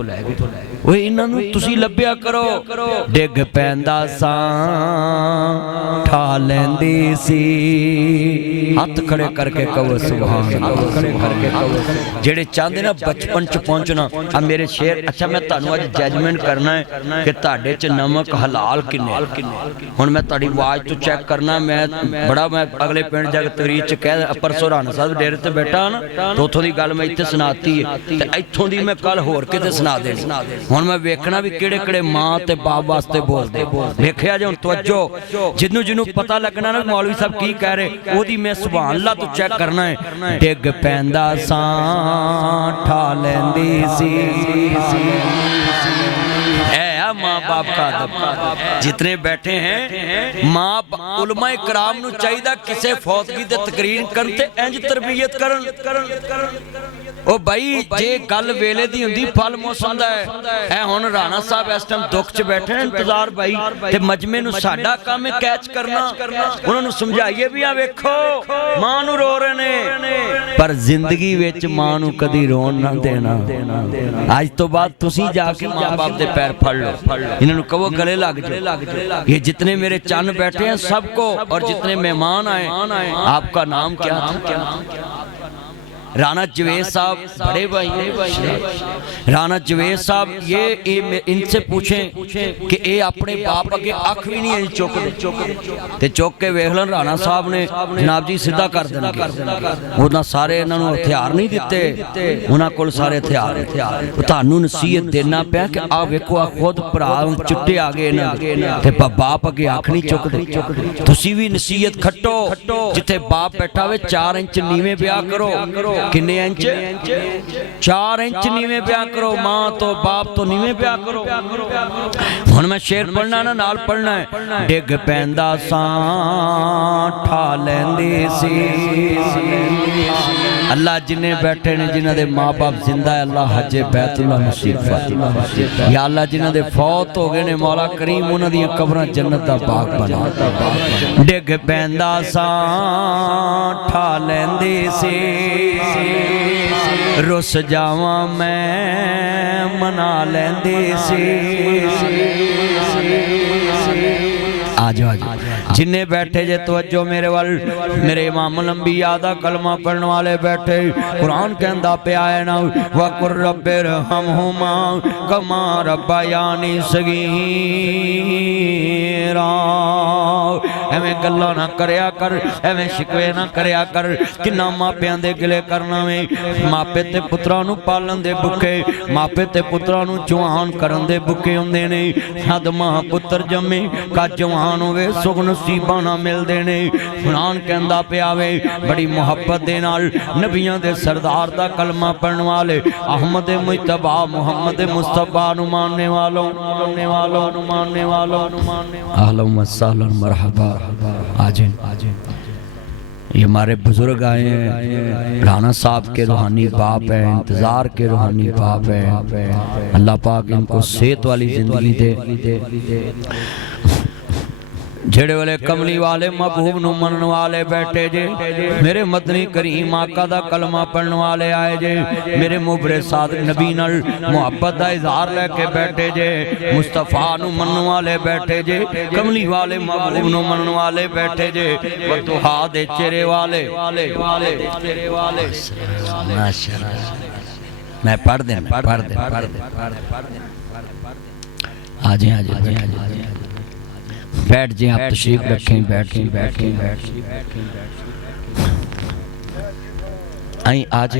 ओए इन्हां नूं तुसीं लभ्या करो। डिग पैंदा सां ठा लैंदी सी, हथ खड़े करके कहो सुभान अल्लाह। जेड़े चाहते ना बचपन च पहुंचना आ मेरे शेर। अच्छा मैं तुहानू अज जजमेंट करना है कि तुहाडे च नमक हलाल किन्ने। हुण मैं तुहाडी आवाज़ तो चेक करना। मैं अगले पिंड जाके तकरीर च कह परसों राणा साहब डेरे ते बैठा ना तो उत्थों दी गल मैं इत्थे सुनाती है ते इत्थों दी मैं कल होर किते सुना देनी। हुण मैं वेखना भी किहड़े किहड़े मां ते बाप वास्ते बोलदे। वेखिया जे हुण तवज्जो जिन्नू पता लगना ना मौलवी साहब की कह रहे ओदी मैं सुभान अल्लाह तो चेक करना है। डिग पैंदा सां ठा लैंदी सी। माँ बाप का अदब जितने बैठे हैं माँ उलमा इकराम नूं चाहिदा किसे फौतगी ते तकरीर करन ते इंज तरबियत करन। ओ भाई जे गल वेले दी हुंदी फल मौसम दा है। हुण राणा साहब इस टाइम दुख च बैठे इंतजार भाई ते मजमे नूं साडा काम है कैच करना। उन्हां नूं समझाइए भी आ वेखो मां नूं रो रहे ने पर जिंदगी विच मां नूं कदी रोण ना देना। अज तो बाद तुसीं जाके मां बाप दे पैर फड़ लो, इन्होंने कहो गले लग जाओ। ये जितने मेरे चंद बैठे हैं सबको और जितने मेहमान आए आपका नाम क्या था? राणा जवेद साहब बड़े भाई राणा जवेद साहब ये इनसे पूछें कि ये अपने बाप अगे अख भी नहीं चुकते चुक के वेख लन। राणा साहब ने जनाब जी सीधा कर देना। उन्होंने सारे इन्होंने हथियार नहीं दिते, उन्होंने कोल सारे हथियार। तुहानू नसीहत देना पिया कि आ वेखो आ खुद भरा चिट्टे आ गए ते बाप अगे अख नहीं चुकते। तुसी भी नसीहत खट्टो जिथे बाप बैठा होवे 4 इंच नीवें ब्याह करो। किन्ने इंच? 4 इंच नीवें ब्याह करो। मां तो बाप तो नीवें ब्याह करो। हुण मैं शेर पढ़ना ना नाल पढ़ना है। डिग पैंदा सां ठा लैंदी सी। अल्लाह जिन्हें बैठे ने जिन्हां दे माँ बाप जिंदा है अल्लाह हजे बैतुल्लाह नसीब फरमा। या अल्लाह जिन्हां दे फौत हो गए ने मौला करीम उन्हां दी कब्रां जन्नत दा बाग बना। डिग पैंदा सां ठा लैंदी सी। रुस जावां मैं मना लैंदी सी। जिन्हें बैठे जे तवज्जो मेरे वाल मेरे इमाम लंबिया दा कलमा पढ़ने वाले बैठे कुरान कहंदा पिया है ना वकुर रब्बिरहमहुमा कमा रब्बयानी सगीरा। एवें गल्लां ना करया कर, एवें शिकवे ना करया कर। किन्ना मापियां दे गिले करना वे। मापे ते पुत्रां नूं पालन दे भुखे, मापे ते पुत्रां नूं जवान करन दे भुखे हुंदे ने। सद मां पुत्र जम्मे का जवान होवे सुख नसीबां ना मिलदे ने। कुरान कहंदा पिया वे बड़ी मुहब्बत दे नाल नबियां दे सरदार दा कलमा पढ़न वाले अहमद मुजतबा मुहम्मद मुस्तफा नु मानने वालों अहलन व सहलन मरहबा। आजे ये हमारे बुजुर्ग आए हैं। राणा साहब के रूहानी बाप है, इंतजार के रूहानी बाप है। अल्लाह पाक इनको सेहत वाली जिंदगी दे। जेड़े वाले कमली वाले महबूब नूं मनन वाले बैठे जे मेरे मदनी करीम आका दा कलमा पढ़न वाले आए जे। मेरे मुबरे सादिक नबी नाल मुहब्बत दा इजहार लेके बैठे जे। मुस्तफा नूं मनन वाले बैठे जे, कमली वाले महबूब नूं मनन वाले बैठे जे। वतुहा दे चेहरे वाले माशाअल्लाह। मैं पढ़ दे आजे बैठ जाए आप तशरीफ रखें। बैठ आई आज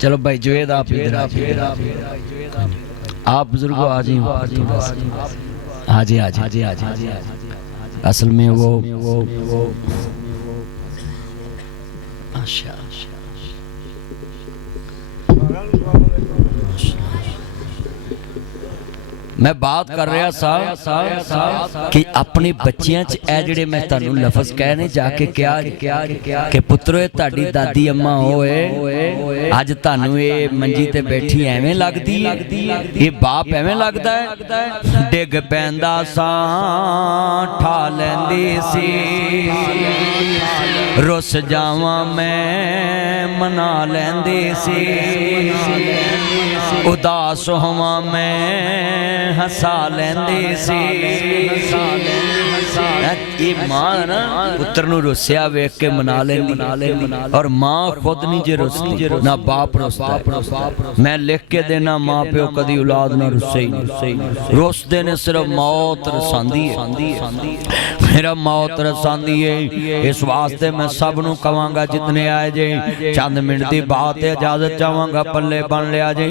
चलो भाई जुवेद आप इधर आप बुजुर्गो आ जाइए। असल में वो मैं बात कर रहा सा कि अपने बच्चियां च ए जिहड़े मैं तुहानू लफज कहने जाके क्या कि पुत्रो ये तुहाडी दादी अम्मा होए अज तुहानू ये मंजी ते बैठी एवें लगदी है, ये बाप एवें लगदा है। डिग पैंदा सा ठा लैंदी सी, रुस जावां मैं मना लैंदी सी, उदास होवां मैं हसा लैंदी सी। ये मां ना पुत्र नूं रुसिया वेख के मना लैंदी, और मां खुद नहीं जे रुसदी ना बाप रुसदा। मैं लिख के देना मां प्यो कदी औलाद ना रुसे ही, रुसदे ने सिर्फ मौत रसांदी है। मेरा मौत रसांदी है, इस वास्ते मैं सब नूं कवांगा जितने आए जे चंद मिनट दी बात है, इजाजत चाहांगा पल्ले बन लिया जे,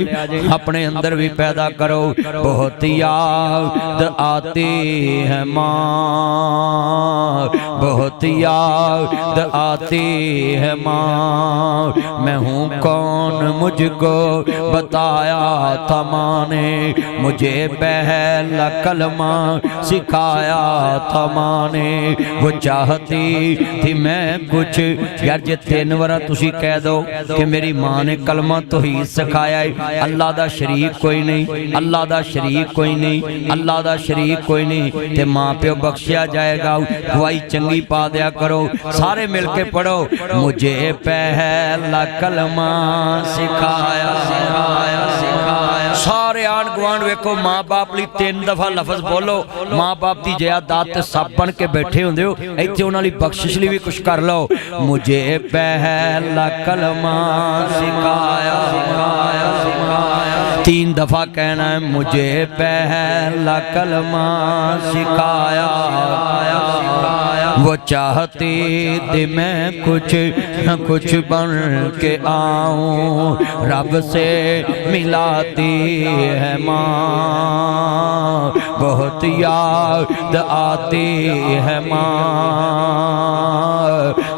अपने अंदर भी पैदा करो। बहुत याद आती है माँ, बहुत याद आती है माँ, मैं हूँ कौन मुझको बताया था माँ ने, मुझे पहला कलमा सिखाया था माँ ने। वो चाहती थी मैं कुछ, यार जे 3 बार तुसी कह दो कि मेरी माँ ने कलमा तो ही सिखाया है, अल्लाह दा शरीक कोई नहीं, अल्लाह दा शरीक कोई नहीं, अल्लाह दा शरीक कोई नहीं, ते माँ प्यो बख्शिया जाएगा। गवाही चंगी पा दिया करो, सारे मिलके पढ़ो। मुझे पहला कलमा सिखाया, सारे आन गुआंढ वेखो माँ बाप लिए 3 दफा लफज बोलो। माँ बाप की जायदाद ते सब बन के बैठे होंदे हो, इत्थे उन्हां लई बख्शिश लई भी कुछ कर लो। मुझे पहला कलमा सिखाया, 3 दफा कहना है, मुझे पहला कलमा सिखाया। वो चाहती थी मैं कुछ न कुछ बन के आऊं, रब से मिलाती है माँ, बहुत याद आती है माँ,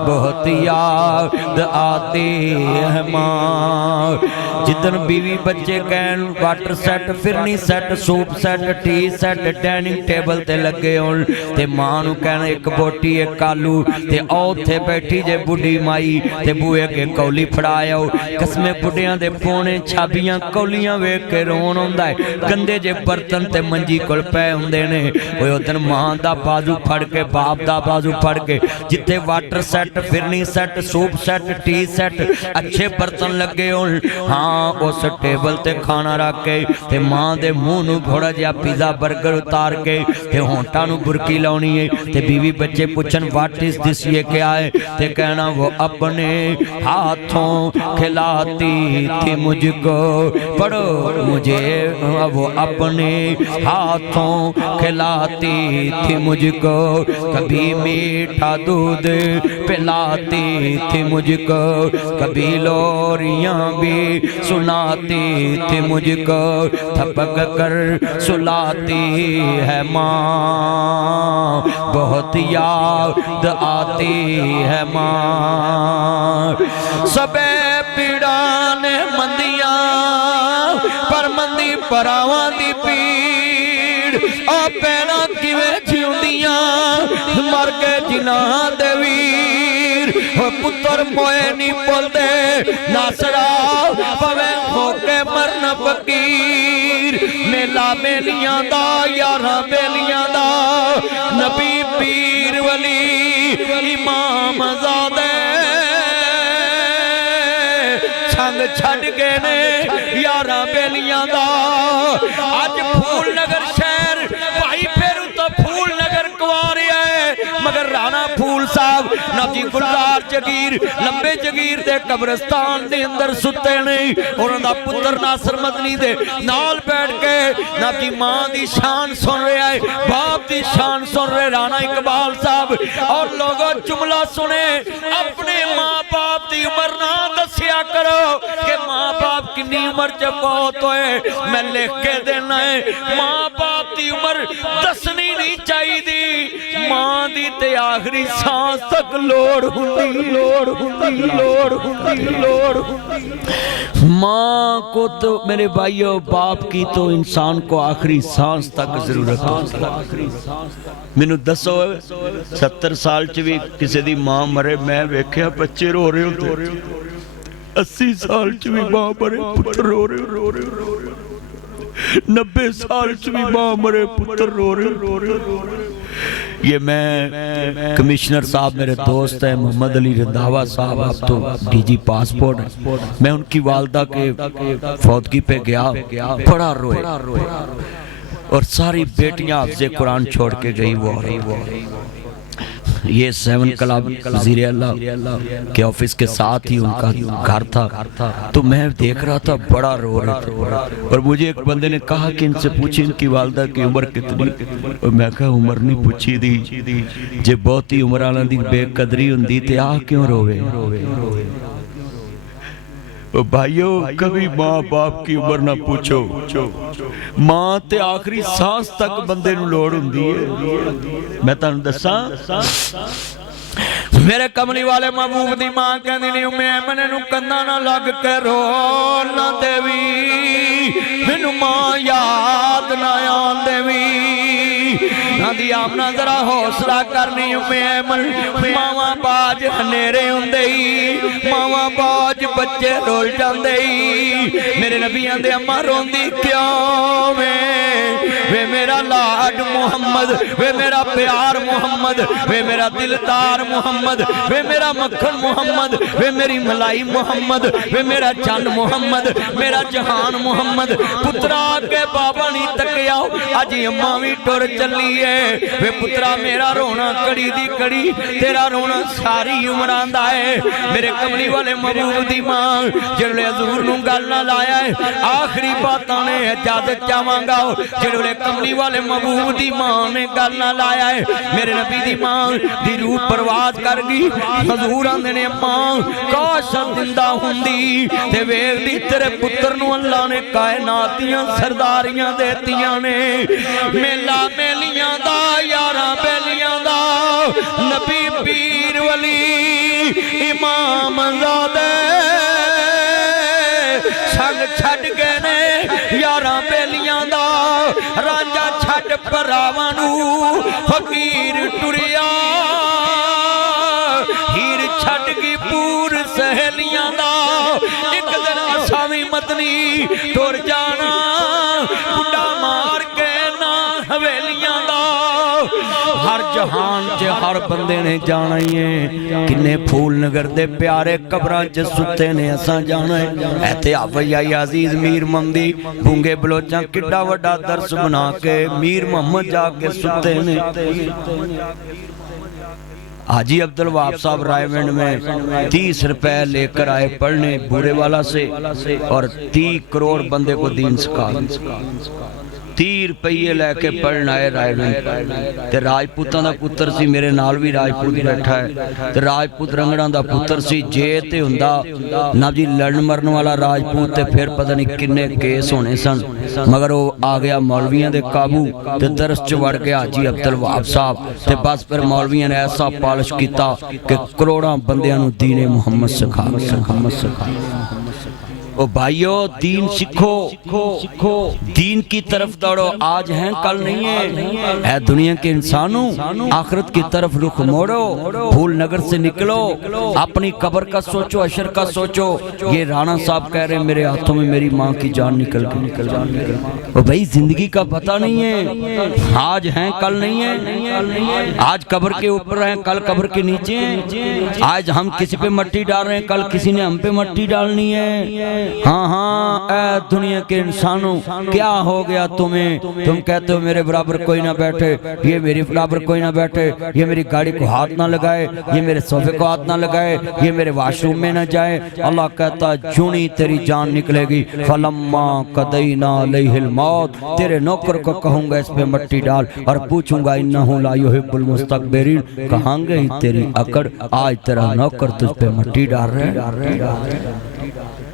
बहुत याद आती है माँ। जिदन बीवी बच्चे कहन water set, phirni set, soup set, T set, dining table ते लगे होण, ते मां नूं कहना एक बोटी एक आलू, ते उत्थे बैठी जे बुढ़ी माई ते बूहे अगे कौली फड़ाया। कसमे बुढ़ियां दे पोने छाबियां कौलियां वेख के रोन आउंदा है, गंदे जे बर्तन ते मंजी कोल पए हुंदे ने। ओए उदन मां दा बाजू फड़ के बाप दा बाजू फड़ के, जिथे water set, phirni set, soup set, T set, अच्छे बर्तन लगे होण, हाँ उस टेबल ते खाना रख के ते मां दे मुंह नूं थोड़ा जिहा पिज़्ज़ा बर्गर उतार के ते होंठा नूं बुरकी लाउणी है, ते बीवी बच्चे पूछन व्हाट इज दिस, ये क्या है, ते कहना वो अपने हाथों खिलाती थी मुझको। पढ़ो, मुझे वो अपने हाथों खिलाती थी मुझको, कभी मीठा दूध पिलाती थी मुझको, कभी लोरियां भी सुनाती थी मुझको, थपक कर सुलाती है माँ, बहुत याद आती है माँ। सबे पीड़ा ने मंदियां पर मंदी परावां दी पीड़, आ पैना किवें जिउंदियां मर गए जिन्हां दे वीर। पुत्र मोए नहीं बोलते नासरा पवे होके मरन फकीर, मेला मेलियां दा यारा बेलियां दा, नबी पीर वली इमाम ज़ादे छंग छड़ गए ने यारा बेलियां दा। अज फूल नगर शहर भाई फेरू तो फूल नगर कुआरे मगर राणा फूल साहब नाजी गुलजार जगीर लंबे जगीर दे कब्रिस्तान दे अंदर सुते ने, उन्हां दा पुत्र नासर मदनी दे नाल बैठ के नाजी मां दी शान सुन रहा है, बाप दी शान सुन रहे राणा इकबाल साहब। और लोगों जुमला सुने, अपने نے ماں باپ دی عمر نہ دسیا کرو کہ ماں باپ کنی عمر چ فوت ہوئے، میں لکھ کے دینا ہے ماں باپ دی عمر دسنی نہیں چاہیے دی، ماں دی تے آخری سانس تک لوڑ ہوندی، ماں کو تو میرے بھائیو باپ کی تو انسان کو آخری سانس تک ضرورت ہوتی۔ مینوں دسو 70 سال چ بھی کسی دی ماں مرے میں ویکھیا بچے رو رہے ہوندے، 80 سال چ بھی ماں مرے پتر رو رہے، 90 سال چ بھی ماں مرے پتر رو رہے۔ یہ میں کمشنر صاحب میرے دوست ہیں محمد علی رنداوا صاحب، اب تو ڈی جی پاسپورٹ ہیں، میں ان کی والدہ کے فوتگی پہ گیا، بڑا روئے اور ساری بیٹیاں حافظ قرآن چھوڑ کے گئی وہ، یہ 7 کلاب وزیر اللہ کے آفس کے ساتھ ہی ان کا گھر تھا، تو میں دیکھ رہا تھا بڑا رو رہا تھا، اور مجھے ایک بندے نے کہا کہ ان سے پوچھیں ان کی والدہ کی عمر کتنی، اور میں کہا عمر نہیں پوچھی دی، جے بہت ہی عمر آنا دی بے قدری ہوندی تے آہ کیوں روے؟ بھائیو کبھی ماں باپ کی عمر نہ پوچھو، ماں تے آخری سانس تک بندے نو لوڑ ہوندی ہے۔ میں تانوں دساں میرے کملی والے محبوب دی ماں کہندی نہیں ایمن نو کنداں نہ لگ کے رو نہ دیوی، مینوں ماں یاد نہ آن دیوی، نہ دی آمنا ذرا حوصلہ کرنی ایمن، ماواں باج ہنیرے ہوندے ماواں باج بچے رول جاندے، میرے نبیاں دے اماں روندی کیوں وے میرا لاڈ محمد، وے میرا پیار محمد، وے میرا دلدار محمد، وے میرا مکھن محمد، وے میری ملائی محمد، وے میرا چند محمد، میرا جہان محمد، پترا کے بابا نہیں تکیا آجی اماں بھی ٹر چلی ہے، وے پترا میرا رونا کڑی دی کڑی، تیرا رونا ساری عمران دا ہے۔ میرے کملی والے محبوب دی ماں جڑے حضور نوں گل نہ لایا ہے، آخری باتاں نے اجازت چاہواں گا، جڑے کملی والے محبوب دی ماں نے گل نہ لایا ہے، میرے نبی دی ماں دی روح پرواز کر گئی، حضور آندے نے ماں کاش زندہ ہوندی تے ویکھ دی تیرے پتر نوں اللہ نے کائنات دیاں سرداریاں دیتیاں نے، میلا میلیاں دا یاراں بیلیاں دا، نبی پیر ولی امام زادے سنگ چھڑ گئے نے یاراں بیلیاں دا، رانجا چھڑ پراواں نوں فقیر ٹریا، ہیر چھڑ گئی پور سہیلیاں دا، ایک دن اساوی مدنی ٹر جانا، بڑا مار کے نا حویلیاں دا، ہر جہان چے ہر بندے نے جانا ہی ہے، کنے پھول نگر دے پیارے قبراں چے ستے نے اساں جانا ہے، ایتے آفیائی عزیز میر ممدی بھونگے بلوچاں کڈا وڈا درس بنا کے میر محمد جا کے ستے نے۔ حاجی عبدالوہاب صاحب رائے ونڈ میں 30 روپے لے کر آئے پڑھنے بورے والا سے، اور 30 کروڑ بندے کو دین سکھا، 30 روپیے لے کے پڑھنا ہے رائے ونڈ تے راجپوتاں دا پتر سی، میرے نال بھی راجپوت بیٹھا ہے تے راجپوت رنگڑاں دا پتر سی، جے تے ہوندا نا جی لڑن مرن والا راجپوت تے پھر پتہ نہیں کنے کیس ہونے سن، مگر وہ آ گیا مولویاں دے قابو تے درس چ وڑ گیا حاجی عبدالوہاب صاحب تے بس پھر مولویاں نے ایسا پالش کیتا کہ کروڑاں بندیاں نو دین محمد سکھا گیا۔ او بھائیو دین سکھو، دین کی طرف دوڑو، آج ہیں کل نہیں ہے، اے دنیا کے انسانوں آخرت کی طرف رخ موڑو، پھول نگر سے نکلو، اپنی قبر کا سوچو، حشر کا سوچو۔ یہ رانا صاحب کہہ رہے ہیں میرے ہاتھوں میں میری ماں کی جان نکل گئی، او بھائی زندگی کا پتہ نہیں ہے، آج ہیں کل نہیں ہے، آج قبر کے اوپر ہیں کل قبر کے نیچے ہیں، آج ہم کسی پہ مٹی ڈال رہے ہیں کل کسی نے ہم پہ مٹی ڈالنی ہے، ہاں ہاں اے دنیا کے انسانوں کیا ہو گیا تمہیں؟ تم کہتے ہو میرے برابر کوئی نہ بیٹھے، یہ میری برابر کوئی نہ بیٹھے، یہ میری گاڑی کو ہاتھ نہ لگائے، یہ میرے صوفے کو ہاتھ نہ لگائے، یہ میرے واش روم میں نہ جائے۔ اللہ کہتا جونی تیری جان نکلے گی فلما قضینا علیہ الموت، تیرے نوکر کو کہوں گا اس پہ مٹی ڈال اور پوچھوں گا انہو لا یحب المستکبرین، کہاں گئی تیری اکڑ؟ آج تیرا نوکر تجھ پہ مٹی ڈال رہے۔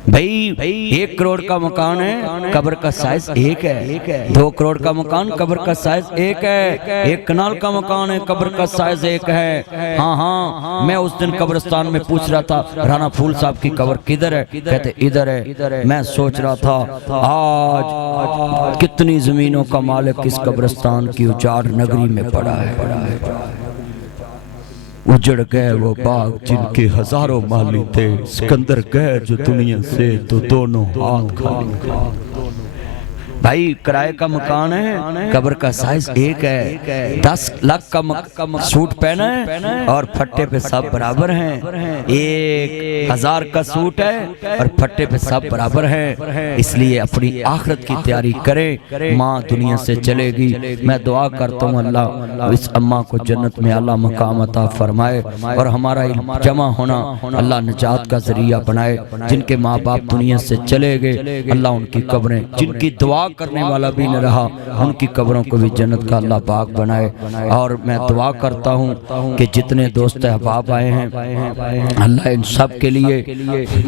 بھائی 1 کروڑ کا مکان ہے، قبر کا سائز 1 ہے۔ 2 کروڑ کا مکان، قبر کا سائز 1 ہے۔ 1 کنال کا مکان ہے، قبر کا سائز 1 ہے۔ ہاں ہاں میں اس دن قبرستان میں پوچھ رہا تھا رانا پھول صاحب کی قبر کدھر ہے؟ کہتے ادھر ہے۔ میں سوچ رہا تھا آج کتنی زمینوں کا مالک اس قبرستان کی اجاڑ نگری میں پڑا ہے۔ اجڑ گئے وہ باغ جن کے ہزاروں مالی تھے، سکندر گئے جو دنیا سے تو دونوں ہاتھ خالی۔ بھائی کرائے کا مکان ہے، قبر کا سائز 1 ہے۔ 10 لاکھ کا سوٹ پہنا ہے اور پھٹے پہ سب برابر ہیں۔ 1000 کا سوٹ ہے اور پھٹے پہ سب برابر ہیں۔ اس لیے اپنی آخرت کی تیاری کریں۔ ماں دنیا سے چلے گی، میں دعا کرتا ہوں اللہ اس اماں کو جنت میں اعلیٰ مقام عطا فرمائے اور ہمارا جمع ہونا اللہ نجات کا ذریعہ بنائے۔ جن کے ماں باپ دنیا سے چلے گئے اللہ ان کی قبریں، جن کی دعا کرنے والا بھی نہ رہا ان کی قبروں کو بھی جنت کا اللہ پاک بنائے۔ اور میں دعا کرتا ہوں کہ جتنے دوست احباب آئے ہیں اللہ ان سب کے لیے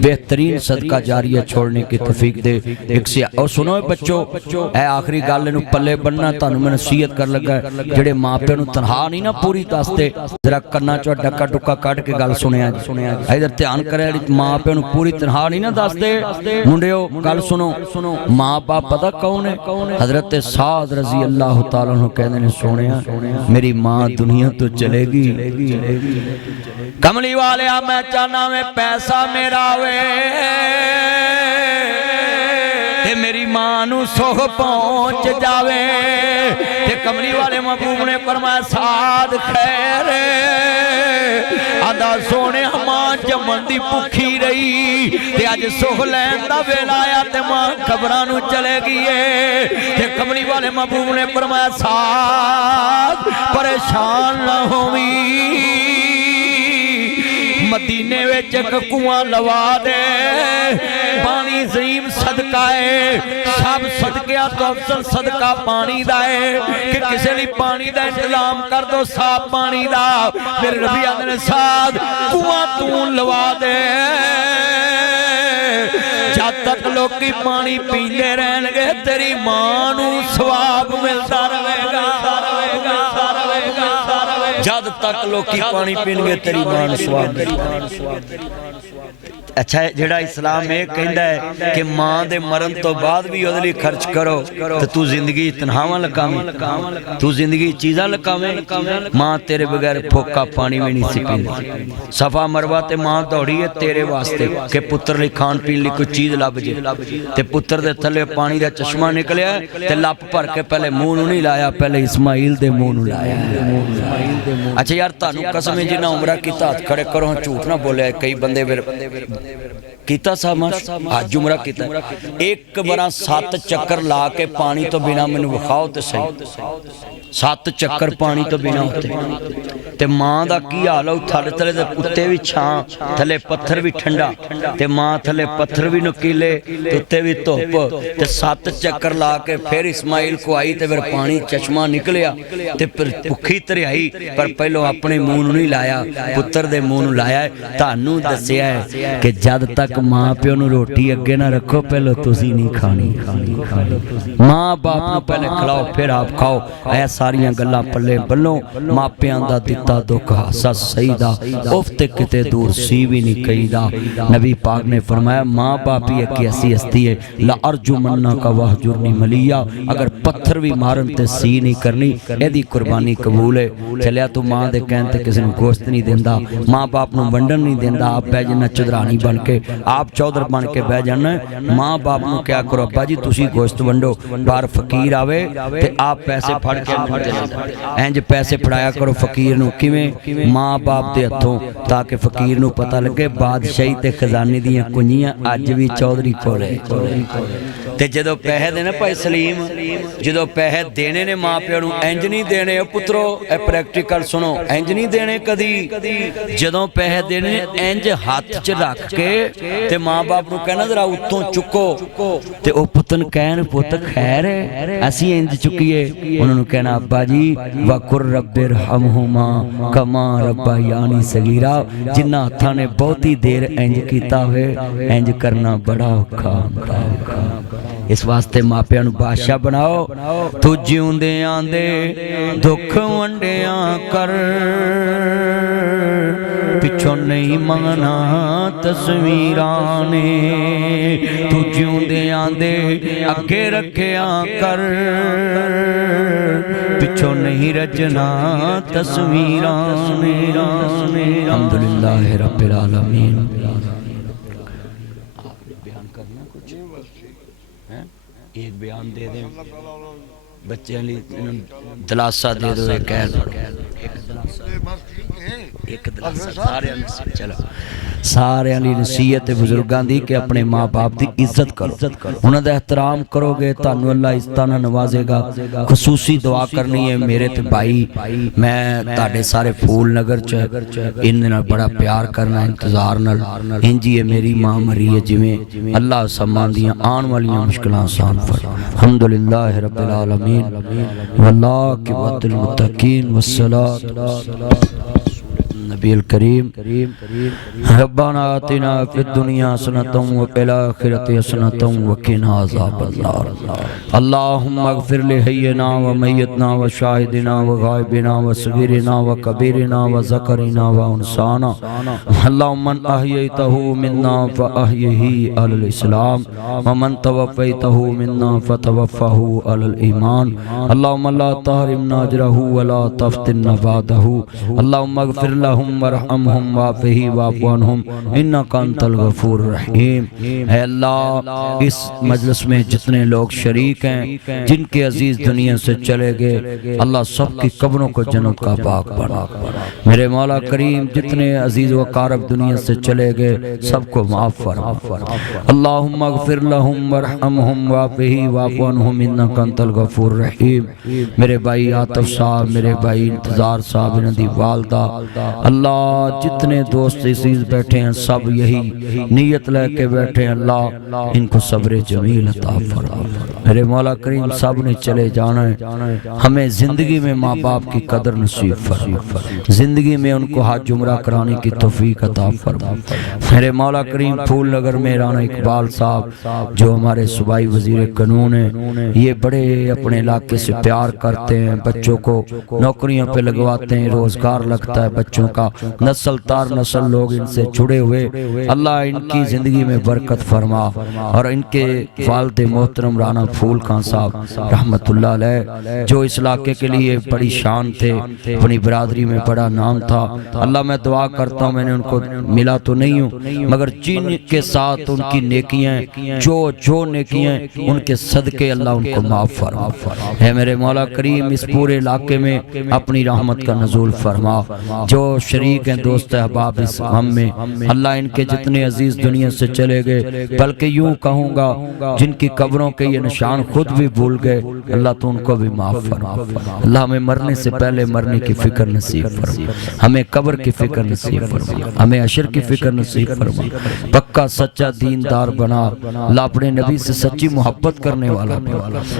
بہترین صدقہ جاریہ چھوڑنے کی توفیق دے۔ اور سنو بچوں، اے آخری گل نو پلے بننا تانوں میں نصیحت کر لگا، جڑے ماں پیو نو تنہا نہیں نا پوری دستے، ذرا کنا چو ڈکا ڈکا کٹ کے گل سنیا جی، ادھر دھیان کرے، ماں پیو نو پوری تنہا نہیں نا دستے۔ منڈیو گل سنو، ماں باپ پتہ کون ہے؟ حضرت سعد رضی اللہ تعالیٰ عنہ کہنے نے سونیا میری ماں دنیا تو چلے گی، کملی والے میں چاہنا میں پیسہ میرا وے تے میری ماں نو سوہ پہنچ جاوے۔ تے کملی والے محبوب نے فرمایا سعد خیر آدھا سونے ماں جمن دی بھکھی رہی تے اج سوہ لین دا ویلا آیا تے ماں قبراں نو چلے گئی ہے۔ تے کملی والے محبوب نے فرمایا سعد پریشان نہ ہوویں، مدینے وچ ایک کنواں لوا دے، پانی عظیم صدقہ ہے، سب صدقیاں تو افضل صدقہ پانی دا ہے کہ کسے لی پانی دا انتظام کر دو، صاف پانی دا۔ میرے نبی آدھنے ساتھ کنواں تو لوا دے، جب تک لوگ کی پانی پیندے رہن گے تیری ماں نو ثواب ملتا رہے گا، جب تک لوگ کی پانی پین گے تیری ماں نو ثواب ملتا۔ اچھا جڑا اسلام ایک کہندا ہے کہ ماں دے مرن تو بعد بھی ادھلی خرچ کرو تو زندگی تنہاواں لکاویں، تو زندگی چیزاں لکاویں، ماں تیرے بغیر پھوکا پانی بھی نہیں سی پیندی۔ صفا مروہ تے ماں دوڑی ہے تیرے واسطے کہ پتر لی کھان پین لی کوئی چیز لب جے، تے پتر دے تھلے پانی دا چشمہ نکلیا تے لپ بھر کے پہلے منہ نو نہیں لایا، پہلے اسماعیل دے منہ نو لایا۔ اچھا یار تانوں قسم جنہ عمرہ کیتا ہاتھ کھڑے کرو، جھوٹ نہ بولے، کئی بندے کیتا صاحب آج عمرہ کیتا ہے، ایک برا 7 چکر لا کے پانی تو بنا میں وکھاؤ تے صحیح، 7 چکر پانی تو بنا ہوتے تے ماں دا کی حال ہو، تھلے تھلے تے اتے بھی چھاں، تھلے پتھر بھی ٹھنڈا تے ماں تھلے پتھر بھی نکیلے تے اتے بھی دھوپ تے 7 چکر لا کے پھر اسماعیل کو آئی تے پھر پانی چشمہ نکلیا تے پھر بھکھی تریائی، پر پہلو اپنے منہ نو نہیں لایا، پتر دے منہ نو لایا ہے۔ تانوں دسیا ہے کہ جد تک ماں پیو نو روٹی اگے نہ رکھو پہلو تسی نہیں کھانی، ماں باپ نو پہلے کھلاؤ پھر آپ کھاؤ۔ اے ساریاں گلاں پلے بلوں، ماں پیاں دا دتا دکھ ہاسا سیدہ، افتے کتے دور سی بھی نہیں کئیدہ۔ نبی پاک نے فرمایا ماں باپ ہی ایک ایسی ہستی ہے لَأَرْجُمَنَّكَ وَهْجُرْنِي مَلِيًّا، اگر پتھر بھی مارن تے سی نہیں کرنی، ایدی قربانی قبول ہے۔ چلیا تو ماں دے کہنتے کسی نے گوشت نہیں دیندہ، ماں باپ نو ونڈن نہیں دیندہ، آپ بے جنہ چدرانی بن کے، آپ چودر بن کے بے جانا ہے۔ ماں باپ نو کیا کرو ابا جی تسی گوشت ونڈو، بار فقیر آوے تے آپ پیسے پھڑ کے انج پیسے پڑھایا کرو فقیر نو کیویں ماں باپ دے ہتھوں تاکہ فقیر نو پتہ لگے بادشاہی تے خزانے دیاں کنجیاں اج بھی چودھری کولے تے جدوں پیسے دینے بھائی سلیم جدوں پیسے دینے نے ماں پیو نو انج نہیں دینے او پترو اے پریکٹیکل سنو انج نہیں دینے کدی جدوں پیسے دینے انج ہاتھ چ رکھ کے تے ماں باپ نو کہنا ذرا اتوں چکو تے او پتن کہن پت خیر ہے اسی انج چکیے انہوں نے کہنا ابا جی وَقُرْ رَبِّ ارْحَمْهُمَا كَمَا رَبَّيَانِي صَغِيرًا جنہ ہتھاں نے بہتی دیر انج کیتا ہوئے انج کرنا بڑا اوکھا اس واسطے ماپیاں نو بادشاہ بناؤ تو جیوندے آندے دکھ ونڈیاں کر پچھو نہیں منگنا تصویرانے تو جیوندے آندے اگے رکھیا کر پچھو نہیں رجنا تصویرانے الحمدللہ رب العالمین ایک بیان دے دیں بچے دلاسہ دے دو ایک دلاسہ سارے علی نصیحت بزرگاں دی کہ اپنے ماں باپ دی عزت کرو انہاں دا احترام کرو گے تانوں اللہ عزتاں نوازے گا خصوصی دعا کرنی ہے میرے تے بھائی میں تاڑے سارے پھول نگر چ انہاں بڑا پیار کرنا انتظار نال انجی ہے میری ماں مری ہے جویں اللہ سامان دیاں آن والیاں مشکلاں آسان فرما الحمدللہ رب العالمین والعاقبۃ للمتقین والصلاۃ نبی الکریم ربنا آتنا فی الدنیا حسنۃ وفی الآخرۃ حسنۃ وقنا عذاب النار اللہم اغفر لحینا ومیتنا وشاہدنا وغائبنا وصغیرنا وکبیرنا وذکرنا وانسانا اللہم من احییتہ منا فاحیہ علی الاسلام ومن توفیتہ منا فتوفہ علی الایمان اللہم لا تحرمنا اجرہ ولا تفتنا بعدہ اللہم اغفر لہم ورحمہم وافہی وافوانہم انکا انت الغفور الرحیم اے اللہ اس مجلس میں جتنے لوگ شریک ہیں جن کے عزیز دنیا سے چلے گئے اللہ سب کی قبروں کو جنت کا باغ بنا میرے مولا کریم جتنے عزیز و اقارب دنیا سے چلے گئے سب کو معاف فرما اللہم اغفر لہم ورحمہم وافہی وافوانہم انکا انت الغفور الرحیم میرے بھائی عاطف صاحب میرے بھائی انتظار صاحب انہاں دی والدہ اللہ جتنے دوست عزیز بیٹھے ہیں سب یہی نیت لے کے بیٹھے ہیں اللہ ان کو صبر جمیل عطا فرما میرے مولا کریم سب نے چلے جانا ہے ہمیں زندگی میں ماں باپ کی قدر نصیب فرما زندگی میں ان کو حج عمرہ کرانے کی توفیق عطا فرما میرے مولا کریم پھول نگر میں رانا اقبال صاحب جو ہمارے صوبائی وزیر قانون ہیں یہ بڑے اپنے علاقے سے پیار کرتے ہیں بچوں کو نوکریوں پہ لگواتے ہیں روزگار لگتا ہے بچوں کا نسل تار نسل لوگ ان سے جڑے ہوئے اللہ ان کی زندگی میں برکت فرما اور ان کے والد محترم رانا پھول خان صاحب رحمت اللہ علیہ جو اس علاقے کے لیے بڑی شان تھے اپنی برادری میں بڑا نام تھا اللہ میں دعا کرتا ہوں میں نے ان کو ملا تو نہیں ہوں مگر جن کے ساتھ ان کی نیکیاں جو نیکیاں ان کے صدقے اللہ ان کو معاف فرما اے میرے مولا کریم اس پورے علاقے میں اپنی رحمت کا نزول فرما جو شریک ہیں دوست احباب اس غم میں اللہ ان کے جتنے عزیز دنیا سے چلے گئے بلکہ یوں کہوں گا جن کی قبروں کے یہ نشان خود بھی بھول گئے اللہ تو ان کو بھی معاف فرما اللہ ہمیں مرنے سے پہلے مرنے کی فکر نصیب فرما ہمیں قبر کی فکر نصیب فرما ہمیں عشر کی فکر نصیب فرما پکا سچا دیندار بنا اللہ اپنے نبی سے سچی محبت کرنے والا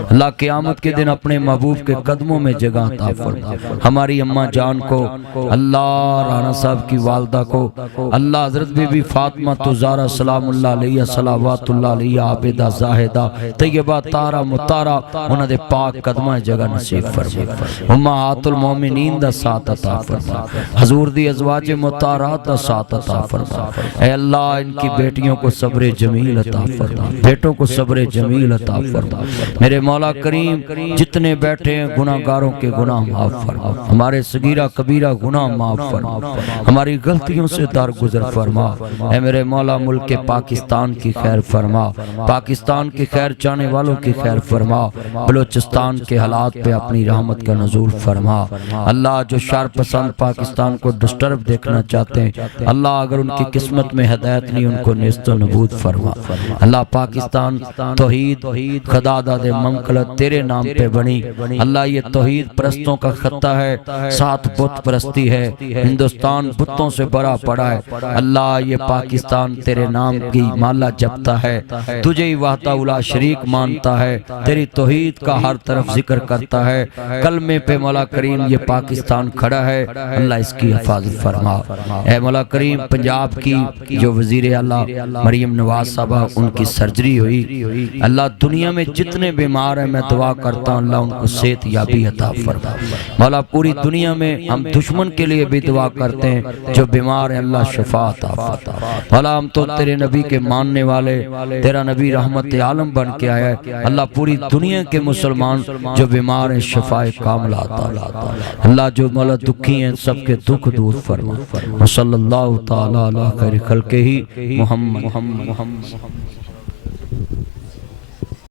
اللہ قیامت کے دن اپنے محبوب کے قدموں میں جگہ عطا فرما ہماری اماں جان کو اللہ رانا صاحب کی والدہ کو اللہ حضرت بی بی فاطمہ تو زارہ سلام اللہ علیہ صلوات اللہ علیہ عابدہ زاہدہ طیبہ تارہ مطارہ انہاں دے پاک قدمہ جگہ نصیب فرما امہات المومنین دا ساتھ عطا فرما حضور دی ازواج مطارات دا ساتھ عطا فرما اے اللہ ان کی بیٹیوں کو صبر جمیل عطا فرما بیٹوں کو صبر جمیل عطا فرما میرے مولا کریم جتنے بیٹھے ہیں گناہگاروں کے گناہ معاف فرما ہمارے صغیرہ کبیرہ گناہ معاف فرما ہماری غلطیوں سے درگزر فرما اے میرے مولا ملک پاکستان کی خیر فرما پاکستان کی خیر چاہنے والوں کی کی خیر فرما، بلوچستان کے حالات پہ اپنی رحمت کا نزول فرما۔ اللہ جو شر پسند پاکستان کو ڈسٹرب دیکھنا چاہتے ہیں، اللہ اگر ان کی قسمت میں ہدایت نہیں، ان کو نیست و نبود فرما۔ اللہ پاکستان توحید خدا داد ممکلت تیرے نام پہ بنی، اللہ یہ توحید پرستوں کا خطہ ہے، ساتھ بت پرستی ہے، ہندوستان بتوں سے بڑا پڑا ہے۔ اللہ یہ پاکستان تیرے نام کی مالا جپتا ہے، تجھے ہی وحدہ لا شریک مانتا ہے، تیری توحید کا ہر طرف ذکر کرتا ہے، کلمے پہ مولا کریم یہ پاکستان کھڑا ہے، اللہ اس کی حفاظت فرما۔ اے مولا کریم پنجاب کی جو وزیر اعلیٰ مریم نواز صاحبہ ان کی سرجری ہوئی، اللہ دنیا میں جتنے بیمار ہیں میں دعا کرتا ہوں اللہ ان کو صحت یابی عطا فرما۔ مولا پوری دنیا میں ہم دشمن کے لیے بھی دعا کرتے ہیں، جو بیمار ہیں اللہ شفا عطا فرما۔ مولا ہم تو تیرے نبی کے ماننے والے، تیرا نبی رحمت عالم بن کے آیا ہے، اللہ پوری دنیا کے مسلمان جو بیمار ہیں شفا کاملہ عطا فرما۔ اللہ جو مولا دکھی ہیں سب کے دکھ دور فرما۔ صلی اللہ تعالی علی خیر خلقہ محمد۔